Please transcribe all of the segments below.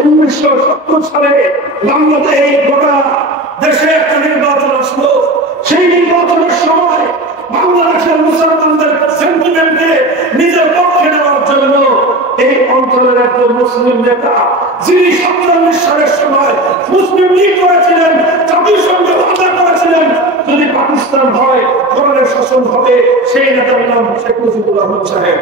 1970 সালে বাংলাদেশে এই গোটা দেশে একটা নির্বাচন আসলো। সেই নির্বাচনের সময় বাংলাদেশের মুসলমানদের সেন্টিমেন্টে নিজের পক্ষে নেওয়ার জন্য এই অঞ্চলের একজন মুসলিম নেতা, যিনি 47 সালের সময় মুসলিম লীগ করেছিলেন, জাতিসংঘে ওয়াদা করেছিলেন যদি পাকিস্তান হয় কোরআনের শাসন হবে, সেই নেতার নাম শেখ মুজিবুর রহমান সাহেব।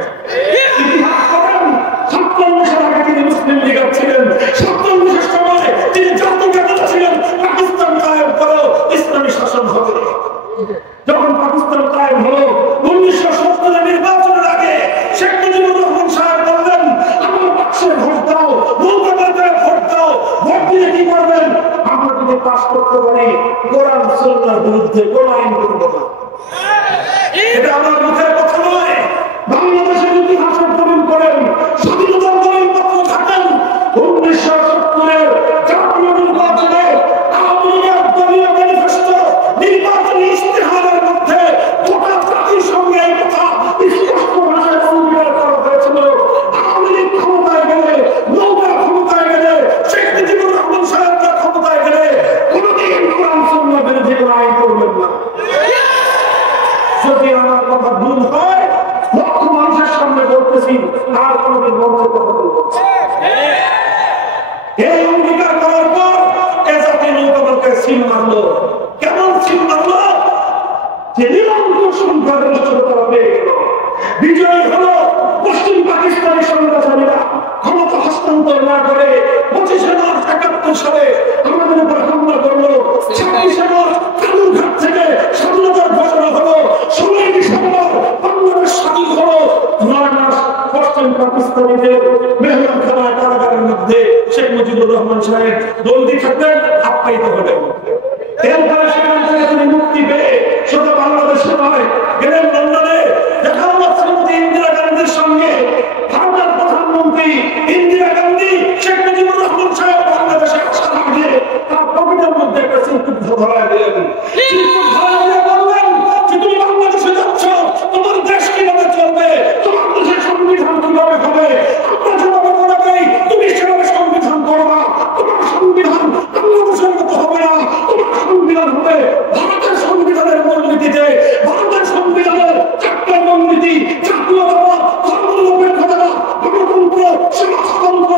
ইতিহাস করেন 57 সাল আগে তিনি মুসলিম লীগার ছিলেন, 57 সময় তিনি জাতীয় নেতা ছিলেন। পাকিস্তান কায়েম করো, ইসলামী শাসন হবে। যখন পাকিস্তান কায়েম হলো 1970 নির্বাচনের আগে শেখ মুজিবুর রহমান সাহেব বললেন, আমার বাক্সে ভোট দাও, ভোটারদের ভোট দাও, ভোট দিয়ে কি করবেন? আমরা যদি পাস করতে পারি কোরআন সুন্নাহর বিরুদ্ধে কোনো আইন করব না। এটা আমার মুখের কথা নয়, বাংলাদেশের ইতিহাসের দলিল করেন, স্বাধীনতার দলিল পত্র থাকেন। 1970 জাতীয় নির্বাচনে আওয়ামী লীগের দলীয় ম্যানিফেস্টো নির্বাচনী ইশতেহারের মধ্যে গোটা জাতির সঙ্গে এই কথা স্পষ্ট ভাষায় অঙ্গীকার করা হয়েছিল, আওয়ামী লীগ ক্ষমতায় গেলে, নৌকা ক্ষমতায় গেলে, শেখ মুজিবুর রহমান সাহেবরা ক্ষমতায় গেলে কোনোদিন কোরআন সুন্নাহ বিরোধী কোনো আইন করবেন না। যদি আমার কথা ভুল হয়, লক্ষ মানুষের সামনে বলতেছি, আর কোনোদিন মঞ্চে কথা বলবো। এই অঙ্গীকার করার পর এ জাতি নৌকাকে সিল মারলো। কেমন সিল মারলো? যে নিরঙ্কুশ সংখ্যাগরিষ্ঠতা পেয়ে গেল, বিজয়ী হলো পশ্চিম পাকিস্তানি স্বৈরাচারীরা। ক্ষমতা হস্তান্তর না করে 25 মার্চ 71 সালে আমাদের উপর হামলা করলো। 26 মার্চ কালুরঘাট থেকে স্বাধীনতার ঘোষণা হলো। 16 ডিসেম্বর বাংলাদেশ স্বাধীন হলো। 9 মাস পশ্চিম পাকিস্তানিদের মেহমানখানায় কারাগারের মধ্যে শেখ মুজিবুর রহমান সাহেব বন্দী থাকতেন, আপ্যায়িত হলেন। এরপরে সেখান থেকে তিনি মুক্তি পেয়ে শুধু বাংলাদেশে নয়, গেলেন লন্ডনে, দেখা হলো শ্রীমতী ইন্দিরা গান্ধীর সঙ্গে। ভারতের প্রধানমন্ত্রী ইন্দিরা গান্ধী শেখ মুজিবুর রহমান সাহেব বাংলাদেশে আসার আগে তার পকেটের মধ্যে একটা চিরকুট ধরায় দিলেন। চিরকুট ধরায় দিয়ে বললেন যে তুমি বাংলাদেশে যাচ্ছ, তোমার দেশ কিভাবে চলবে, তোমার দেশের সংবিধান কিভাবে হবে, আমরা যেভাবে মনে করি তুমি সেভাবে সংবিধান করবা। তোমার সংবিধান বাংলাদেশের মতো হবে না, তোমার সংবিধান হবে ভারতের সংবিধানের মূলনীতিতে। ভারতের সংবিধানের 4টা মূলনীতি: জাতীয়তাবাদ, ধর্মনিরপেক্ষতা, গণতন্ত্র, সমাজতন্ত্র।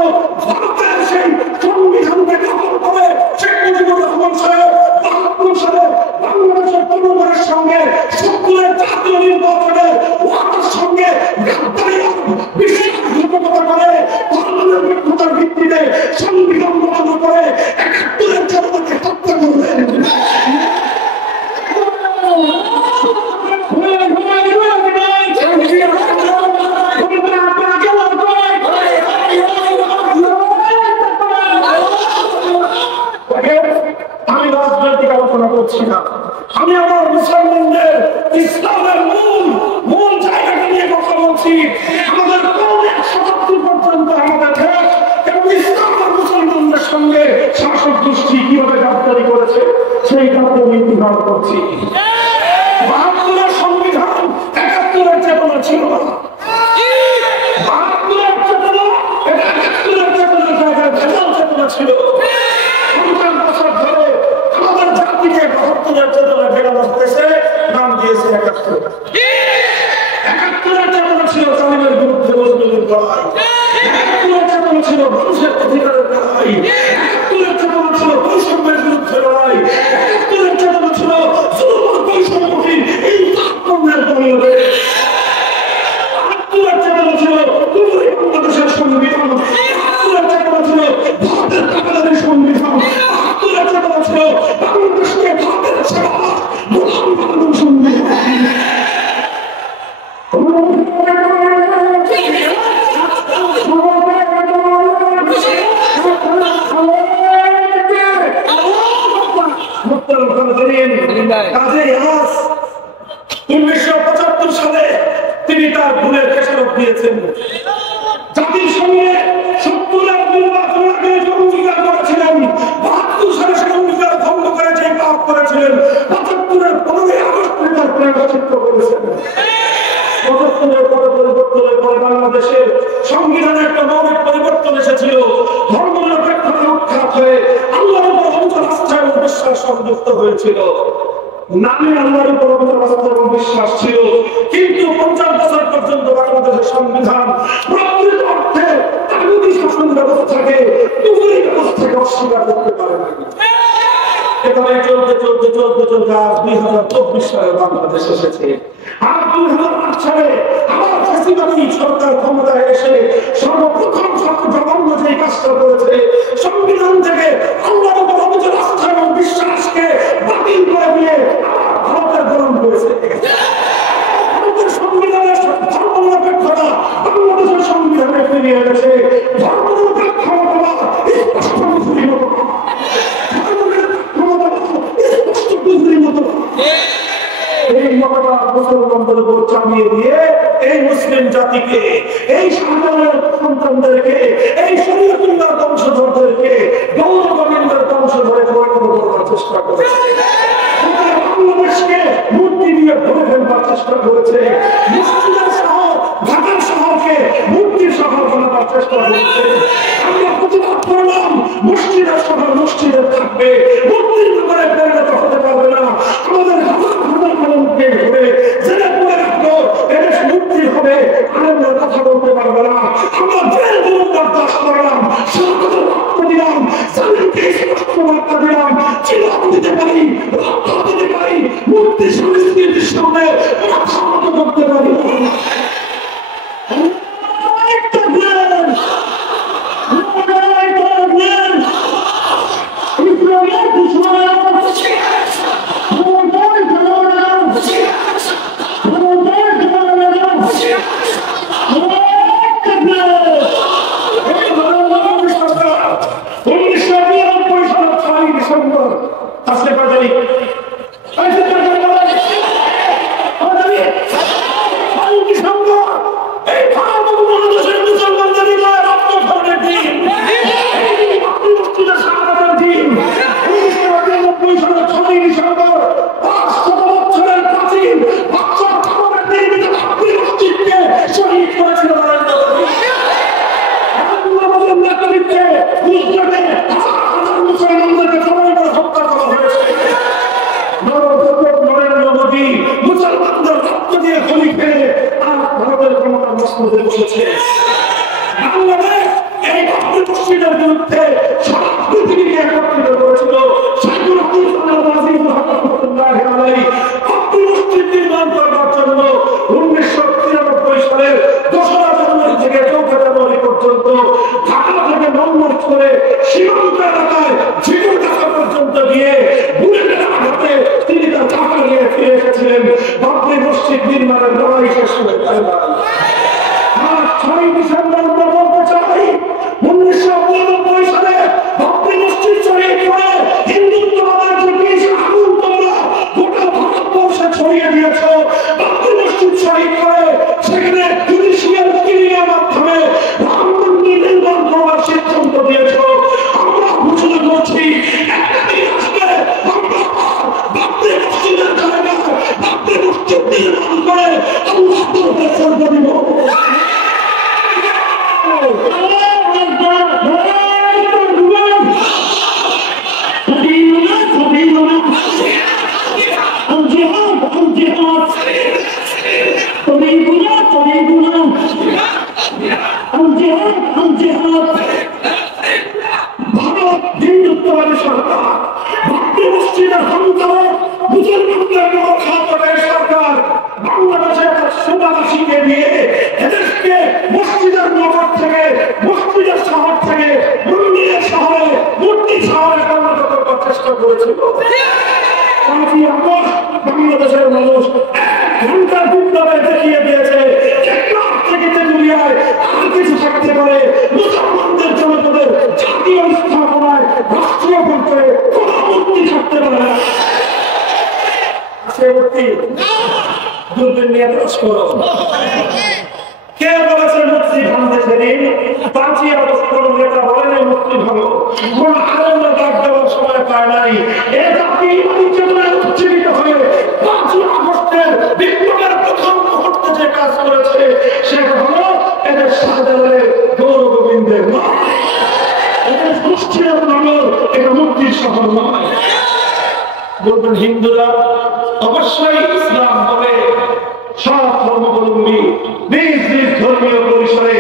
ভারতের সেই সংবিধানকে গ্রহণ করে শেখ মুজিবুর রহমান সাহেব 72 সালে বাংলাদেশের জনগণের সঙ্গে 70 জাতীয় নির্বাচনের ওয়াদার সঙ্গে বিশ্বাসঘাতকতা করে ধর্মনিরপেক্ষতার ভিত্তিতে সংবিধান গঠন করে 71 জনতাকে হত্যা করলেন। আমি রাজনৈতিক আলোচনা করছি না, আমি আমার মুসলমানদের ইসলামের মূল জায়গাটা নিয়ে কথা বলছি। আমাদের পৌনে শতাব্দী পর্যন্ত আমাদের দেশ এবং ইসলাম আর মুসলমানদের সঙ্গে শাসক গোষ্ঠী কিভাবে গাদ্দারি করেছে সেই গাদ্দারি ইতিহাস করছি। 72 সংবিধান 71 চেতনা ছিল না। 72 চেতনা, এটা 71 চেতনার জায়গায় ভেজাল চেতনা ছিল। 50 বছর ধরে আমাদের জাতিকে 72 চেতনা ভেজাল আসতেছে, নাম দিয়েছে 71। 71 চেতনা ছিল জালিমের বিরুদ্ধে মজলুমের লড়াই। 71 চেতনা ছিল মানুষের অধিকারের লড়াই। 71 চেতনা ছিল বৈষম্যের বিরুদ্ধে লড়াই। 71 চেতনা ছিল জুলুম বৈষম্যহীন এই তাৎপর্যের লড়াই। 71 চেতনা ছিল বাংলাদেশের সংবিধান। 71 চেতনা ছিল ভারতের কাতারের সংবিধান। 71 চেতনা ছিল বাংলাদেশকে ভারতের সেবা গোলাম বানানোর সংবিধান। কাজে 1975 সালে তিনি তার ভুলের খেসারত দিয়েছেন। জাতির সঙ্গে 70-এর নির্বাচন আগে যে অঙ্গীকার করেছিলেন, 72 সালে সে অঙ্গীকার ভঙ্গ করে যে পাপ করেছিলেন, 75-এর 15 আগস্ট তার প্রায়শ্চিত্ত করেছেন। 75-এর পরিবর্তনের পরে বাংলাদেশের সংবিধানে একটা মৌলিক পরিবর্তন এসেছিল। ধর্মনিরপেক্ষ সত্য হয়েছিল, নামে আল্লাহর উপর এবং বিশ্বাস ছিল, কিন্তু 50 বছর পর্যন্ত বাংলাদেশের সংবিধান প্রকৃত অর্থে তাগুতি শাসন ব্যবস্থাকে কুফরি ব্যবস্থাকে অস্বীকার করতে পারে না। এভাবে চলতে চলতে চলতে চলতে আজ 2024 সালে বাংলাদেশ এসেছে। আর 2008 সালে আবার ফ্যাসিবাদী সরকার ক্ষমতায় এসে সর্বপ্রথম জঘন্য যে কাজটা করেছে, সংবিধান থেকে আল্লাহর উপর অবিচল আস্থা এবং বিশ্বাসকে বাতিল করে দিয়ে ভারতের গ্রহণ করেছে। ভারতের সংবিধানের ধর্মনিরপেক্ষতা বাংলাদেশের সংবিধানে ফিরিয়ে এনেছে। ধর্মনিরপেক্ষতা স্পষ্ট এই মতবাদ মুসলমানদের উপর চাপিয়ে দিয়ে এই মুসলিম জাতিকে, এই সাধারণ সন্তানদেরকে, এই শরীয়তুল্লাহর বংশধরদেরকে গৌর গোবিন্দের বংশধরে পরিণত করার চেষ্টা করেছে। বাংলাদেশকে মূর্তি দিয়ে ভরে ফেলবার চেষ্টা করেছে। মসজিদের শহর, ঢাকার শহরকে মূর্তির শহর বানাবার চেষ্টা করেছে। আমরা প্রতিবাদ করলাম, মসজিদের শহর মসজিদের থাকবে, মূর্তির ব্যাপারে পরিণত হতে পারবে না। আমাদের মূর্তি হবে, আমরা কথা বলতে পারবো না। আমরা বরদাস্ত করলাম, দিলাম, স্পষ্ট বার্তা দিলাম, চিরাপ দিতে পারি, রক্ষা দিতে পারি, মূর্তি সংস্কৃতির সামনে মাথা নত করতে পারি। বাংলাদেশের মানুষ ঘন্টার বিপ্লবে দেখিয়ে দিয়েছে আর কিছু থাকতে পারে মুসলমানদের জনপদের জাতীয় স্থাপনায় রাষ্ট্রীয় পর্যায়ে কোন মূর্তি থাকতে পারে না। সে মূর্তি দূরবীন নিয়ে কাজ করো। কে বলেছে মূর্তি ভাঙতে সেদিন? 5ই আগস্ট কোন নেতা বলেন মূর্তি ভাঙো, কোন আনন্দ ডাক দেওয়ার সময় পায় নাই। এ জাতি চেতনায় উজ্জীবিত হয়ে 5ই আগস্টের বিপ্লবের প্রথম মুহূর্তে যে কাজ করেছে সেটা হলো এদের শাহজালালের গৌর গোবিন্দের নয়, এদের গোষ্ঠীর নগর, এটা মূর্তির শহর নয়। বলবেন হিন্দুরা অবশ্যই ইসলাম বলে সব ধর্মাবলম্বী নিজ নিজ ধর্মীয় পরিসরে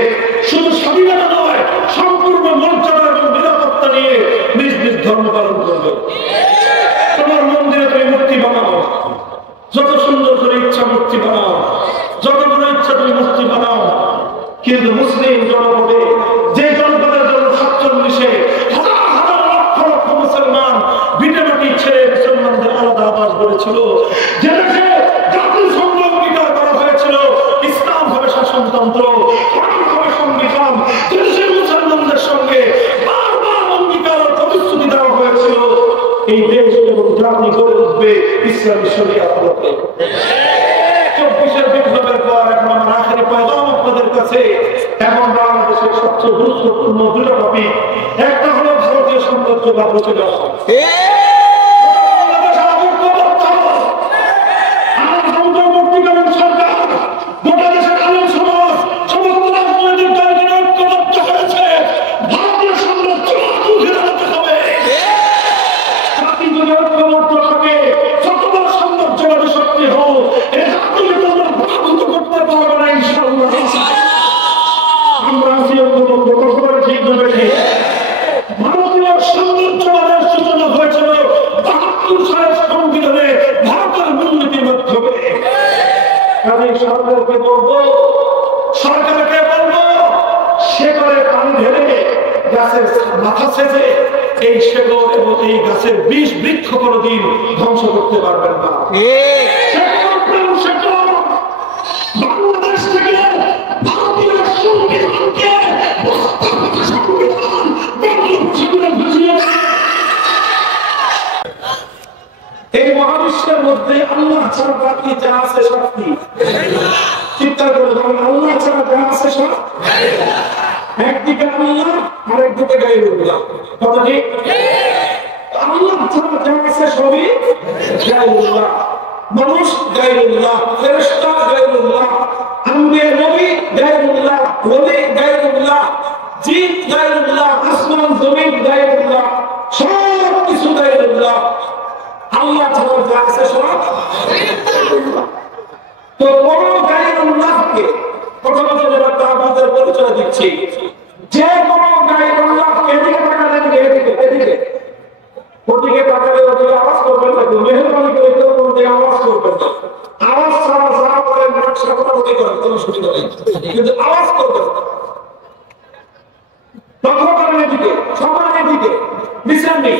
শুধু স্বাধীনতা নয় সম্পূর্ণ মর্যাদা এবং নিরাপত্তা নিয়ে নিজ নিজ ধর্ম পালন করবে। তোমার মন্দিরে তুমি মূর্তি বানাও, যত সুন্দর করে ইচ্ছা মূর্তি বানাও, যতগুলো ইচ্ছা তুমি মূর্তি বানাও, কিন্তু মুসলিম জনপদে যে জনপদের জন্য 47-এ হাজার হাজার লক্ষ লক্ষ মুসলমান ভিটেমাটি ছেড়ে মুসলমানদের আলাদা আবাস গড়েছিল, যে দেশে জাতিসংঘ অঙ্গীকার করা হয়েছিল ইসলাম হবে শাসনতন্ত্র, কোরআন হবে সংবিধান, যে দেশে মুসলমানদের সঙ্গে বারবার অঙ্গীকার ও প্রতিশ্রুতি দেওয়া হয়েছিল এই দেশ এবং জাতি গড়ে উঠবে ইসলামী শরিয়াত আলোকে। 24-এর বিপ্লবের পর এখন আমার আখেরি পয়গাম আপনাদের কাছে, এখন বাংলাদেশের সবচেয়ে গুরুত্বপূর্ণ দুটো টপিক, একটা হলো ভারতীয় সাম্রাজ্যবাদ রচে যাওয়া, সরকারকে বলবো শেকড়ে পানি ঢেলে গাছের মাথা ছেঁচে এই শেকড় এবং এই গাছের বিষ বৃক্ষ কোনদিন ধ্বংস করতে পারবেন না। বাংলাদেশ থেকে ভারতীয় সংবিধানকে এই মহাবিশ্বের মধ্যে আল্লাহ ছাড়া বাকি যা আছে শক্তি, চিন্তা করে বলেন আল্লাহ ছাড়া যা আছে সব একদিকে আল্লাহ আর একদিকে গায়রুল্লাহ, কথা ঠিক? আল্লাহ ছাড়া যা আছে সবই গায়রুল্লাহ, মানুষ গায়রুল্লাহ, ফেরেশতা গায়রুল্লাহ, আম্বিয়া নবী গায়রুল্লাহ, ওলি গায়রুল্লাহ, জিন গায়রুল্লাহ, আসমান জমিন গায়রুল্লাহ, সব কিছু গায়রুল্লাহ। আল্লাহ ছাড়া যা আছে সব গায়রুল্লাহ। তো বড় গায়রুল্লাহকে প্রথমত যেটা তাদের পরিচয় দিচ্ছি, যে বড় গায়রুল্লাহ এদিকে তাকালেন, এদিকে এদিকে ওদিকে তাকালে ওদিকে আওয়াজ করবেন না, মেহরবানি করে কেউ কোনদিকে আওয়াজ করবেন না, আওয়াজ ছাড়া যা বলেন নকশা মোটামুটি করেন কোনো সুবিধা নেই, কিন্তু আওয়াজ করবেন না। লক্ষ্য করেন এদিকে, সবার এদিকে নিচের নেই,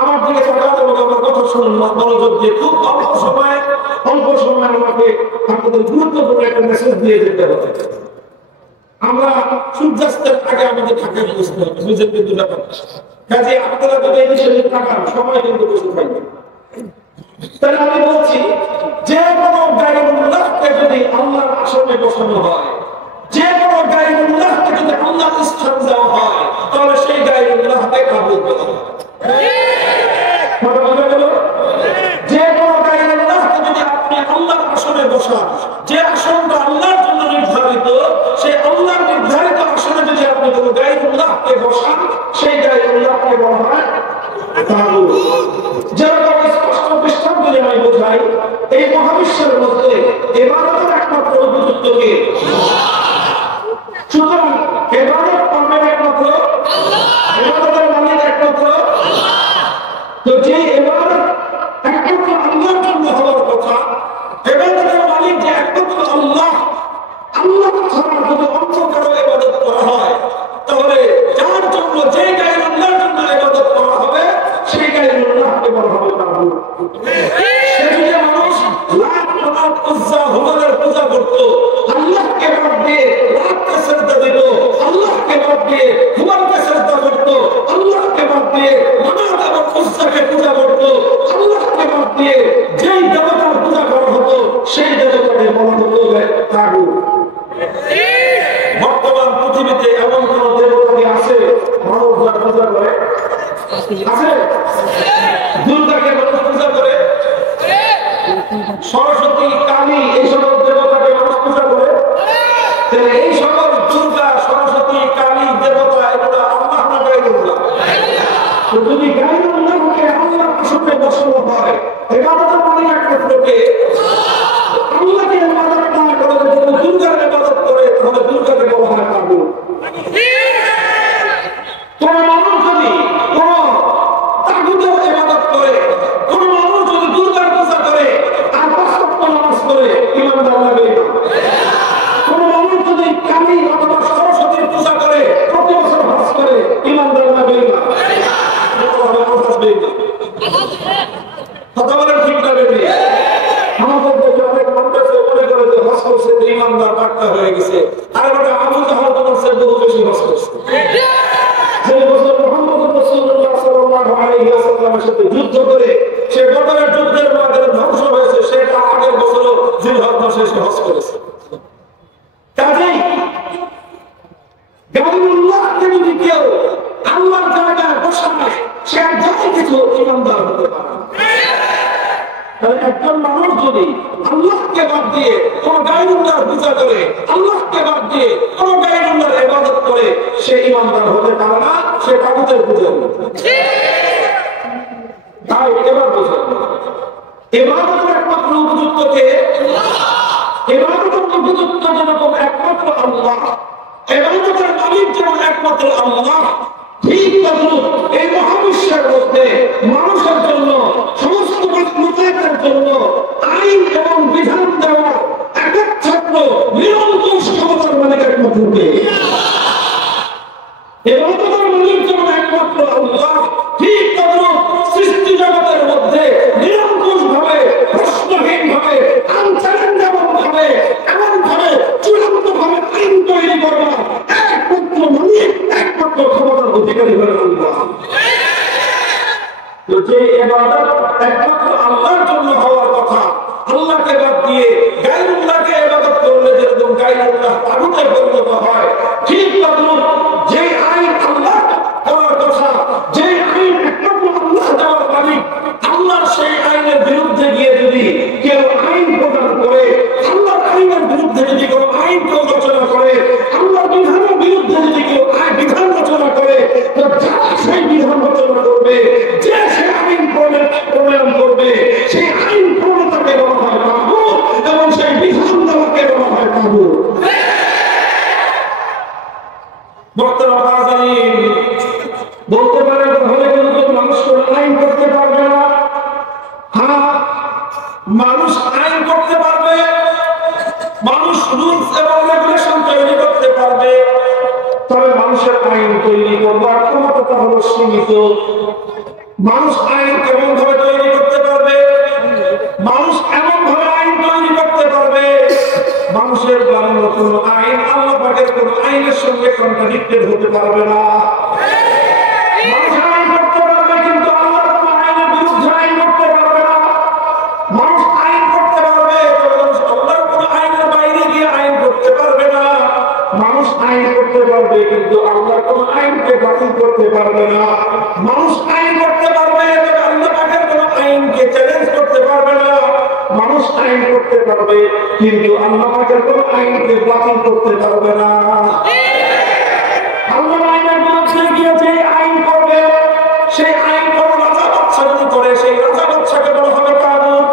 আমার দিকে তাকাতে হবে, আমার কথা শুনুন মনোযোগ দিয়ে, খুব অল্প সময় আমাকে আপনাদের গুরুত্বপূর্ণ একটা মেসেজ দিয়ে যেতে হবে। আমরা সূর্যাস্তের আগে আমাদের ঢাকায় বুঝতে হবে, বুঝেন কিন্তু ব্যাপার কাজে আপনারা যদি এই বিষয়ে থাকার সময় কিন্তু বেশি থাকবে। তাহলে আমি বলছি যে কোনো গায়রুল্লাহকে যদি আল্লাহর আসনে বসানো হয়, যে কোনো গায়রুল্লাহকে যদি আল্লাহর স্থান দেওয়া হয়, তাহলে সেই গায়রুল্লাহকে কাবুল করা হয়। যে কোনো গায়রুল্লাহকে যদি আপনি আল্লাহর আসনে বসান, যে আসনটা আল্লাহর জন্য নির্ধারিত, সেই আল্লাহর নির্ধারিত আসনে যদি আপনি কোনো গায়রুল্লাহকে বসান, সেই গায়রুল্লাহকে বলা হয় তাগুত। যেরকম স্পষ্ট দৃষ্টান্ত দিয়ে আমি বোঝাই, এই মহাবিশ্বের মধ্যে ইবাদতের একমাত্র উপযুক্ত কে? সুতরাং ইবাদত পাবেন একমাত্র ইবাদতের মালিক একমাত্র। তো যে ইবাদত একমাত্র আল্লাহর জন্য হওয়ার কথা, ইবাদতের মালিক যে একমাত্র আল্লাহ, আল্লাহ ছাড়া যদি অন্য কারো ইবাদত করা হয়, তাহলে যার জন্য যে গায়রুল্লাহর জন্য ইবাদত করা হবে, সেই গায়রুল্লাহকে বলা হবে তাগুত। সেদিকে মানুষ লাত, মানাত, উজ্জা, হুবলের পূজা করত, আল্লাহকে বাদ দিয়ে লাতকে সিজদা দিত, আল্লাহকে বাদ দিয়ে হুবলকে সিজদা করত, আল্লাহকে বাদ দিয়ে মানাত এবং উজ্জাকে পূজা করত, আল্লাহকে বাদ দিয়ে যেই দেবতার পূজা করা হতো, সেই দেবতাকে বলা হতো তাগুত। বর্তমান পৃথিবীতে এমন কোন দেবতা আছে মানুষ যার পূজা করে? আছে? দুর্গাকে মানুষ পূজা করে, সরস্বতী, কালী, এই সকল দেবতাকে মানুষ পূজা করে। এই সকল দুর্গা, সরস্বতী, কালী দেবতা এগুলো আল্লাহ না গায়রুল্লাহ? যদি গায়রুল্লাহকে আল্লাহর আসনে বসানো হয়। ইবাদতের মালিক একমাত্র কে? আল্লাহকে ইবাদত না করে যদি দুর্গার ইবাদত করে তাহলে দুর্গাকে বলা হয় তাগুত। কোন মানুষ যদি কোন তাগুতের ইবাদত করে, কোন মানুষ যদি দুর্গার পূজা করে আর ৫ ওয়াক্ত নামাজ পড়ে, ঈমানদার লাগবে না। কোন মানুষ যদি কালী অথবা সরস্বতীর পূজা করে, প্রতি বছর হজ করে, ঈমানদার লাগবে না। কথা বলেন ঠিক না বেশি? আমাদের দেশে অনেক মানুষ মনে করে যে হজ করছে ঈমানদার বার্তা হয়ে গেছে, আর ওটা আবু জাহল তো বহু বেশি হজ করছে। যে বছর মুহাম্মদ রাসূলুল্লাহ সাল্লাল্লাহু আলাইহি ওয়াসাল্লামের সাথে যুদ্ধ করে সে বদরের যুদ্ধের ময়দানে ধ্বংস হয়েছে, সেটা আগের বছরও জিলহজ মাসে সে হজ করেছে। কাজেই গায়রুল্লাহকে যদি কেউ আল্লাহর জায়গায় বসায়, সে যাই কিছু ঈমানদার হতে পারে। তাহলে একজন মানুষ যদি আল্লাহকে বাদ দিয়ে কোন গায়রুল্লাহর পূজা করে, আল্লাহকে বাদ দিয়ে কোন গায়রুল্লাহর ইবাদত করে, সে ঈমানদার হতে পারে না, সে তাগুতের পূজা করে। তাই এবার বুঝুন, ইবাদতের একমাত্র উপযুক্ত কে? ইবাদতের উপযুক্ত যেরকম একমাত্র আল্লাহ, ইবাদতের মালিক যেমন একমাত্র আল্লাহ, ঠিক তদ্রুপ এই মহাবিশ্বের মধ্যে মানুষের জন্য, সমস্ত মাখলুকাতের জন্য আইন এবং বিধান দেওয়া একচ্ছত্র নিরঙ্কুশ ক্ষমতার মালিক একমাত্র কে? ইবাদতের মালিক যেমন একমাত্র আল্লাহ, ঠিক তদ্রুপ সৃষ্টি জগতের মধ্যে নিরঙ্কুশ ভাবে, প্রশ্নহীন ভাবে, আনচ্যালেঞ্জেবল ভাবে, এমন ভাবে চূড়ান্ত ভাবে আইন তৈরি করবা একমাত্র মালিক, একমাত্র ক্ষমতার অধিকারী হলেন আল্লাহ। তো যে ইবাদত একমাত্র আল্লাহর জন্য হওয়ার কথা, আল্লাহকে বাদ দিয়ে গায়রুল্লাহকে ইবাদত করলে যেরকম গায়রুল্লাহ তাগুতে পরিণত হয়, ঠিক তদ্রুপ যে আইন আল্লাহ করার কথা, যে আইন একমাত্র আল্লাহ দেওয়ার মালিক, আল্লাহর সেই আইনের বিরুদ্ধে গিয়ে যদি কেউ আইন প্রদান করে, আল্লাহর আইনের বিরুদ্ধে যদি কেউ আইন কেউ রচনা করে, আল্লাহর বিধানের বিরুদ্ধে যদি কেউ বিধান রচনা করে, তো যারা সেই বিধান রচনা করবে, যে সে আইন প্রণয়ন করবে, সেই আইন প্রণেতাকে বলা হয় তাগুত, এবং সেই বিধান দেওয়াকে বলা হয় তাগুত। বক্তারা বলতে পারে তাহলে কিন্তু মানুষ কোন আইন করতে পারবে না। হ্যাঁ, মানুষ আইন করতে পারবে, মানুষ রুলস এবং রেগুলেশন তৈরি করতে পারবে, তবে মানুষের আইন তৈরি করবার ক্ষমতা হলো সীমিত। মানুষ আইন কেমন ভাবে তৈরি করতে পারবে? মানুষ এমন ভাবে আইন তৈরি করতে পারবে, মানুষের বানানো কোন আইন আল্লাহ পাকের কোন আইনের সঙ্গে কন্ট্রাডিক্টেড হতে পারবে না। মানুষ আইন করতে পারবে, কিন্তু আল্লাহর কোন আইনের বিরুদ্ধে আইন করতে পারবে না। মানুষ আইন করতে পারবে, আল্লাহর কোন আইনের বাইরে গিয়ে আইন করতে পারবে না। মানুষ আইন করতে পারবে, কিন্তু আল্লাহর কোন আইনকে বাতিল করতে পারবে না। মানুষ আইন করতে পারবে, তবে আল্লাহ পাকের কোন আইনকে চ্যালেঞ্জ করতে পারবে না। মানুষ আইন করতে পারবে, কিন্তু আল্লাহ পাকের কোন আইনকে বাতিল করতে পারবে না। আল্লাহর আইনের বিরুদ্ধে গিয়ে যে আইন করবে, সেই আইন কোন রাজা বাদশা যদি করে, সেই রাজা বাদশাকে বলা হবে তাগুত।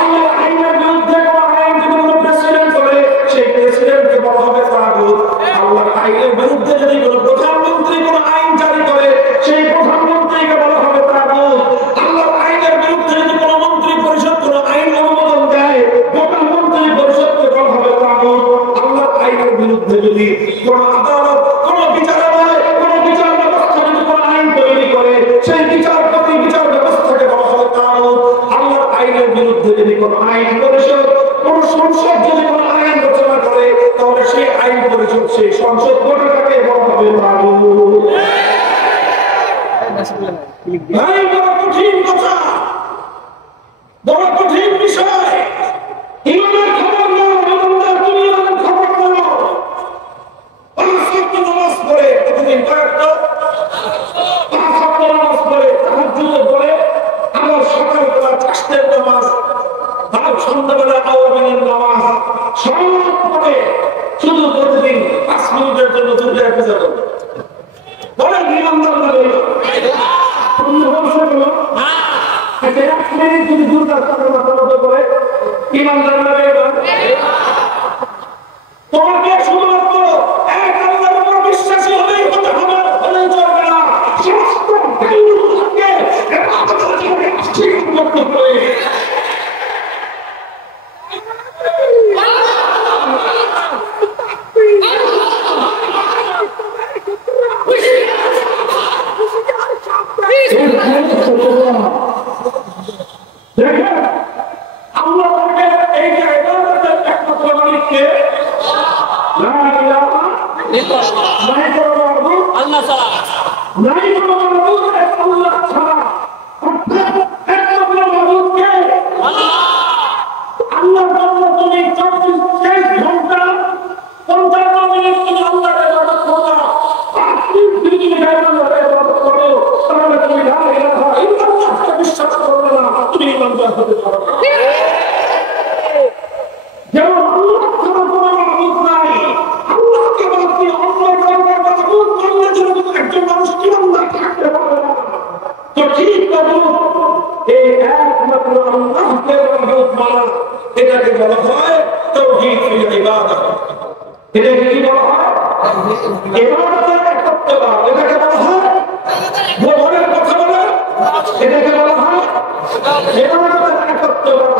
আল্লাহর আইনের বিরুদ্ধে কোন আইন যদি কোন প্রেসিডেন্ট করে, সেই প্রেসিডেন্টকে বলা হবে তাগুত। আল্লাহর আইনের বিরুদ্ধে যদি কোন প্রধানমন্ত্রী কোন আইন জারি করে, সেই প্রধানমন্ত্রীকে বলা হবে তাগুত। আল্লাহর আইনের বিরুদ্ধে যদি কোন মন্ত্রী পরিষদ কোন আইন অনুমোদন দেয়, গোটা মন্ত্রী পরিষদকে বলা হবে তাগুত। আল্লাহর আইনের বিরুদ্ধে যদি কোন আদালত, কোন বিচারালয়, কোন বিচার ব্যবস্থা যদি কোন আইন তৈরি করে, সেই বিচারপতি, বিচার ব্যবস্থাকে বলা হবে তাগুত। আল্লাহর আইনের বিরুদ্ধে যদি কোন আইন পরিষদ, কোন সংসদ যদি কোন আইন রচনা করে, তাহলে সেই আইন পরিষদ, সেই সংসদ গোটাটাকে বলা হবে তাগুত। বড় কঠিন কথা, বড় কঠিন বিষয়। ইমানের খবর নাও, ইমানদার তুমি ইমানের খবর নাও। 5 ওয়াক্ত নামাজ পড়ে, প্রতিদিন কয়েকটা 5 ওয়াক্ত নামাজ পড়ে, তাহাজ্জুদ পড়ে, আবার সকালবেলা চাষের নামাজ, তার সন্ধ্যাবেলা আওয়ামীর নামাজ, সব পড়ে, শুধু প্রতিদিন 5 মিনিটের জন্য দুর্গা পূজা করে। বলেন ইমানদার লাগে? যদি দুর্গার সামনে মাথা নত করে ইমানদার হবে তোমাকে শুধুমাত্র এক আল্লাহর উপর বিশ্বাসী হলেই হতে হবে, হলেই চলবে না। সমস্ত হিন্দুকে দেখেন আল্লাহ এই জায়গায় একমাত্র মালিককে এটাকে বলা হয় তাওহীদ ফিল ইবাদত। এটাকে কি বলা হয়? ইবাদতের একত্ববাদ। এটাকে বলা হয় ভগবানের কথা বলা। এটাকে বলা হয় ইবাদতের একত্ববাদ।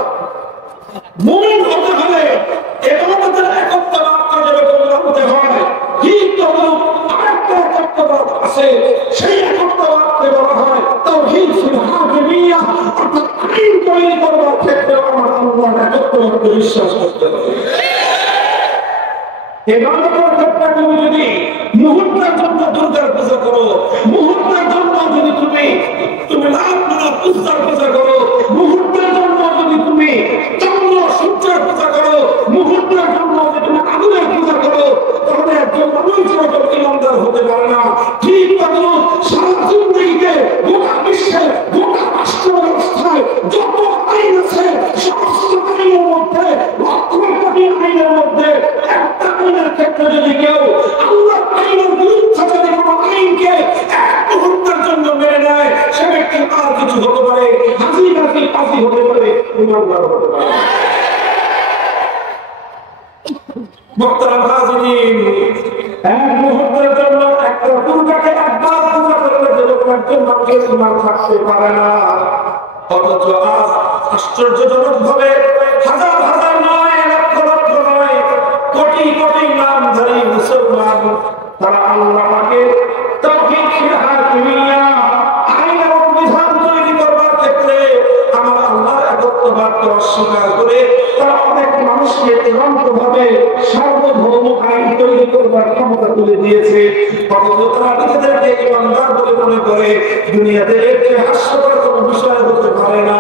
মুমিন হতে হলে ইবাদতের একত্ববাদকে যেরকম মানতে হয়, ঠিক তদ্রূপ আরেকটা একত্ববাদ আছে, সেই একত্ববাদকে বলা হয় তাওহীদ ফিল হাকিমিয়্যাহ। অর্থাৎ আইন তৈরি করবার ক্ষেত্রে আমার আল্লাহর একত্ববাদকে বিশ্বাস করতে হবে। ইবাদতের ক্ষেত্রে তুমি যদি মুহূর্তের জন্য দুর্গার পূজা করো, মুহূর্তের জন্য যদি তুমি লাখ লাখ পূজার পূজা করো, মুহূর্তের জন্য যদি তুমি চন্দ্র সূর্যের পূজা করো, মুহূর্তের জন্য যদি তুমি আগুনের পূজা করো, তাহলে একজন মানুষ যেরকম ইমানদার হতে পারে না। ঠিক তখন সারা জিন্দগিতে গোটা বিশ্বে গোটা রাষ্ট্র ব্যবস্থায় যত আইন আছে সমস্ত আইনের মধ্যে লক্ষ কোটি আইনের মধ্যে একটা আইনের ক্ষেত্রে যদি কেউ আল্লাহর আইনের বিরুদ্ধে যদি কোনো আইনকে এক মুহূর্তের জন্য মেনে নেয়, সে ব্যক্তি আর কিছু হতে পারে, হাসি হাসি কাশি হতে পারে, ইমানদার হতে পারে। মুহতারাম হাজিরিন, এক মুহূর্তের জন্য একটা দুর্গাকে একবার পূজা করলে যেরকম একজন মানুষের ইমান থাকতে পারে না, অথচ আজ আশ্চর্যজনক ভাবে হাজার হাজার নয়, লক্ষ লক্ষ নয়, কোটি কোটি নামধারী মুসলমান তারা আল্লাহকে তাওহীদ ফিল হাকিমিয়্যাহ আইন এবং বিধান তৈরি করবার ক্ষেত্রে আমার আল্লাহর একত্ববাদকে অস্বীকার করে তারা অনেক মানুষকে চূড়ান্তভাবে সার্বভৌম আইন তৈরি করবার ক্ষমতা তুলে দিয়েছে। অথচ তারা নিজেদেরকে ইমানদার বলে মনে করে। দুনিয়াতে এর চেয়ে হাস্যকর কোনো বিষয় হতে পারে না।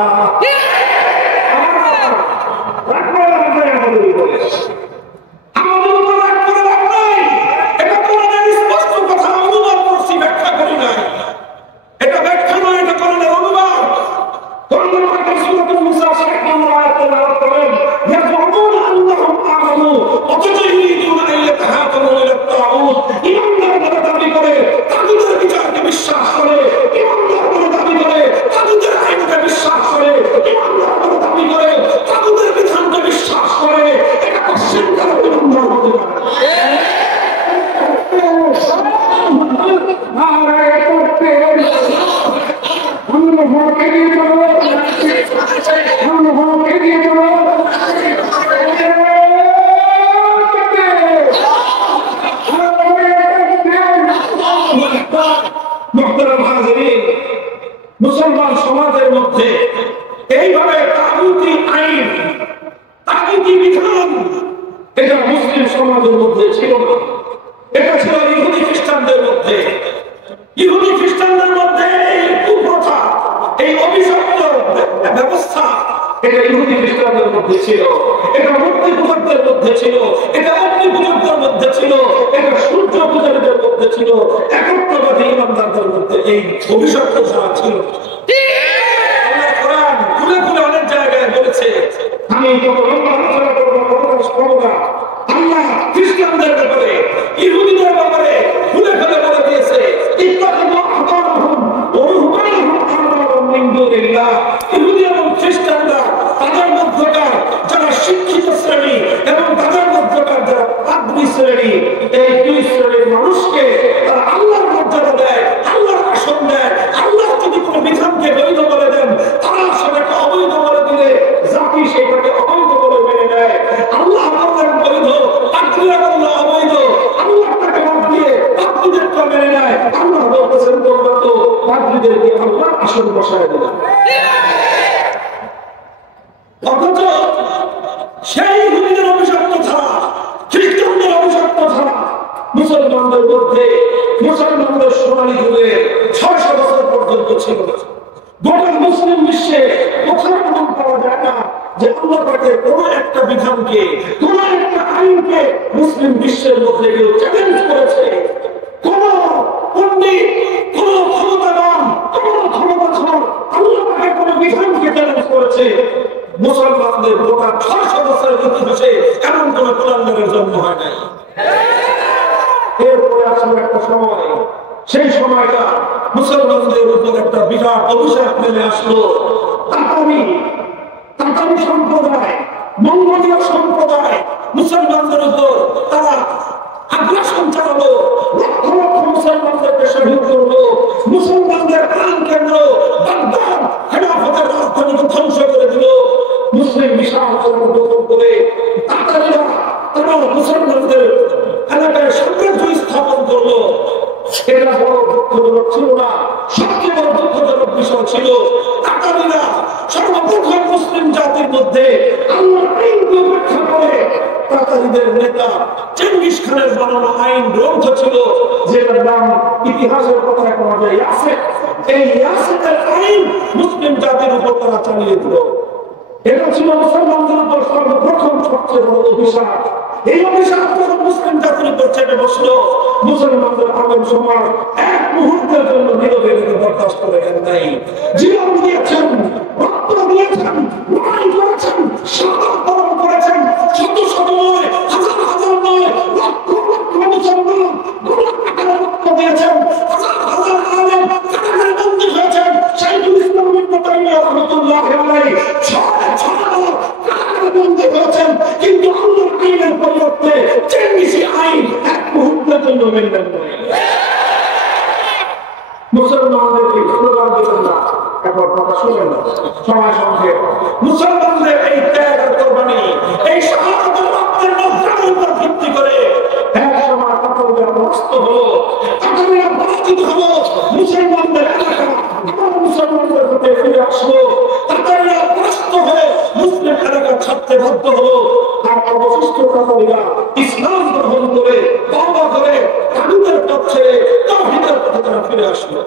মুসলমান সমাজের মধ্যে এইভাবে তাগুতি আইন, তাগুতি বিধান, এটা মুসলিম সমাজের মধ্যে ছিল না। এটা ছিল ইহুদি খ্রিস্টানদের মধ্যে। ইহুদি খ্রিস্টানদের মধ্যে এই কুপ্রথা, এই অভিশপ্ত ব্যবস্থা, এটা ইহুদি খ্রিস্টানদের মধ্যে ছিল, এটা মূর্তি পূজকদের মধ্যে ছিল, এটা অগ্নি পূজকদের মধ্যে ছিল, এটা সূর্য পূজকদের মধ্যে ছিল, একত্ববাদী ইমানদারদের মধ্যে এই অভিশপ্ত ধারা ছিল। আল্লাহ কোরআন খুলে খুলে অনেক জায়গায় বলেছে, আমি যত লম্বা আলোচনা করবো প্রকাশ করবো না, আল্লাহ খ্রিস্টানদের ব্যাপারে, ইহুদিদের ব্যাপারে খুলে খুলে বলে দিয়েছে, ইহুদি এবং খ্রিস্টান তাতারীদেরকে আল্লাহ আসন বসায় দিলেন। অথচ সেই ইহুদিদের অভিশপ্ত ধারা, খ্রিস্টানদের অভিশপ্ত ধারা মুসলমানদের মধ্যে, মুসলমানদের সোনালী যুগে 600 বছর পর্যন্ত ছিল। গোটা মুসলিম বিশ্বে কোথাও প্রমাণ পাওয়া যায় না যে আল্লাহ পাকের কোন একটা বিধানকে, কোন একটা আইনকে মুসলিম বিশ্বের মধ্যে কেউ চ্যালেঞ্জ করেছে। কোন পণ্ডিত, কোন ক্ষমতাবান, কোন ক্ষমতাধর আল্লাহ পাকের কোন বিধানকে চ্যালেঞ্জ করেছে। মুসলমানদের গোটা 600 বছরের ইতিহাসে এমন কোন কুলাঙ্গারের জন্ম হয় নাই। এরপরে আসলে একটা সময়, সেই সময়টা মুসলমানদের উপর একটা বিরাট অভিশাপ নেমে আসলো। তাতারি সম্প্রদায়, মঙ্গোলীয় সম্প্রদায় মুসলমানদের উপর তারা আগ্রাসন চালালো, লক্ষ লক্ষ মুসলমানদেরকে শহীদ করলো। মুসলমানদের প্রাণ কেন্দ্র বাগদাদ খেলাফতের রাজধানীকে ধ্বংস করে দিল। মুসলিম বিশাল দখল করে তাতারিরা তারা মুসলমানদের এলাকায় সাম্রাজ্য স্থাপন করলো। এটা বড় দুঃখজনক ছিল না, সবচেয়ে বড় দুঃখজনক বিষয় ছিল তাতারিরা সর্বপ্রথম মুসলিম জাতির মধ্যে আল্লাহর আইনকে উপেক্ষা করে তাতারিদের নেতা চেঙ্গিস খানের বানানো আইন গ্রন্থ ছিল, যেটার নাম ইতিহাসের কথা করা যায় ইয়াসেক। এই ইয়াসেকের আইন মুসলিম জাতির উপর তারা চালিয়ে দিল। এটা ছিল মুসলমানদের উপর সর্বপ্রথম সবচেয়ে বড় অভিশাপ। এই অভিশাপ যখন মুসলিম জাতির উপর চেপে বসলো, মুসলমানদের আলেম সমাজ এক মুহূর্তের জন্য নীরবে বরদাস্ত করে নাই। জীবন দিয়েছেন, রক্ত দিয়েছেন, লড়াই করেছেন, সাদা বরণ করেছেন, শত শত নয়, হাজার হাজার নয়, লক্ষ লক্ষ মুসলমান গোলাপ আকারে রক্ত দিয়েছেন, হাজার হাজার আলেম কারাগারে বন্দী হয়েছেন। শাইখুল ইসলাম ইবনে তাইমিয়া রাহমাতুল্লাহি আলাইহি কারাগারে বন্দী হয়েছেন, কিন্তু আল্লাহর আইনের পরিবর্তে চেঙ্গিসি আইন এক মুহূর্তের জন্য মেনে নেন। মুসলমানদেরকে স্লোগান দিবেন না, এখন কথা শুনেন না, সময় সংক্ষেপ। মুসলমানদের এই ত্যাগ আর কোরবানি, এই শাহাদাতের রক্তের মুদ্রার উপর ভিত্তি করে এক সময় তাতারিরা পরাস্ত হলো, তাতারিরা পরাজিত হলো। মুসলমানদের এলাকা আবার মুসলমানদের হাতে ফিরে আসলো। তাতারিরা পরাস্ত হয়ে মুসলিম এলাকা ছাড়তে বাধ্য হলো। আর অবশিষ্ট তাতারিরা ইসলাম গ্রহণ করে তওবা করে তাগুতের পথ ছেড়ে তাওহীদের পথে তারা ফিরে আসলো।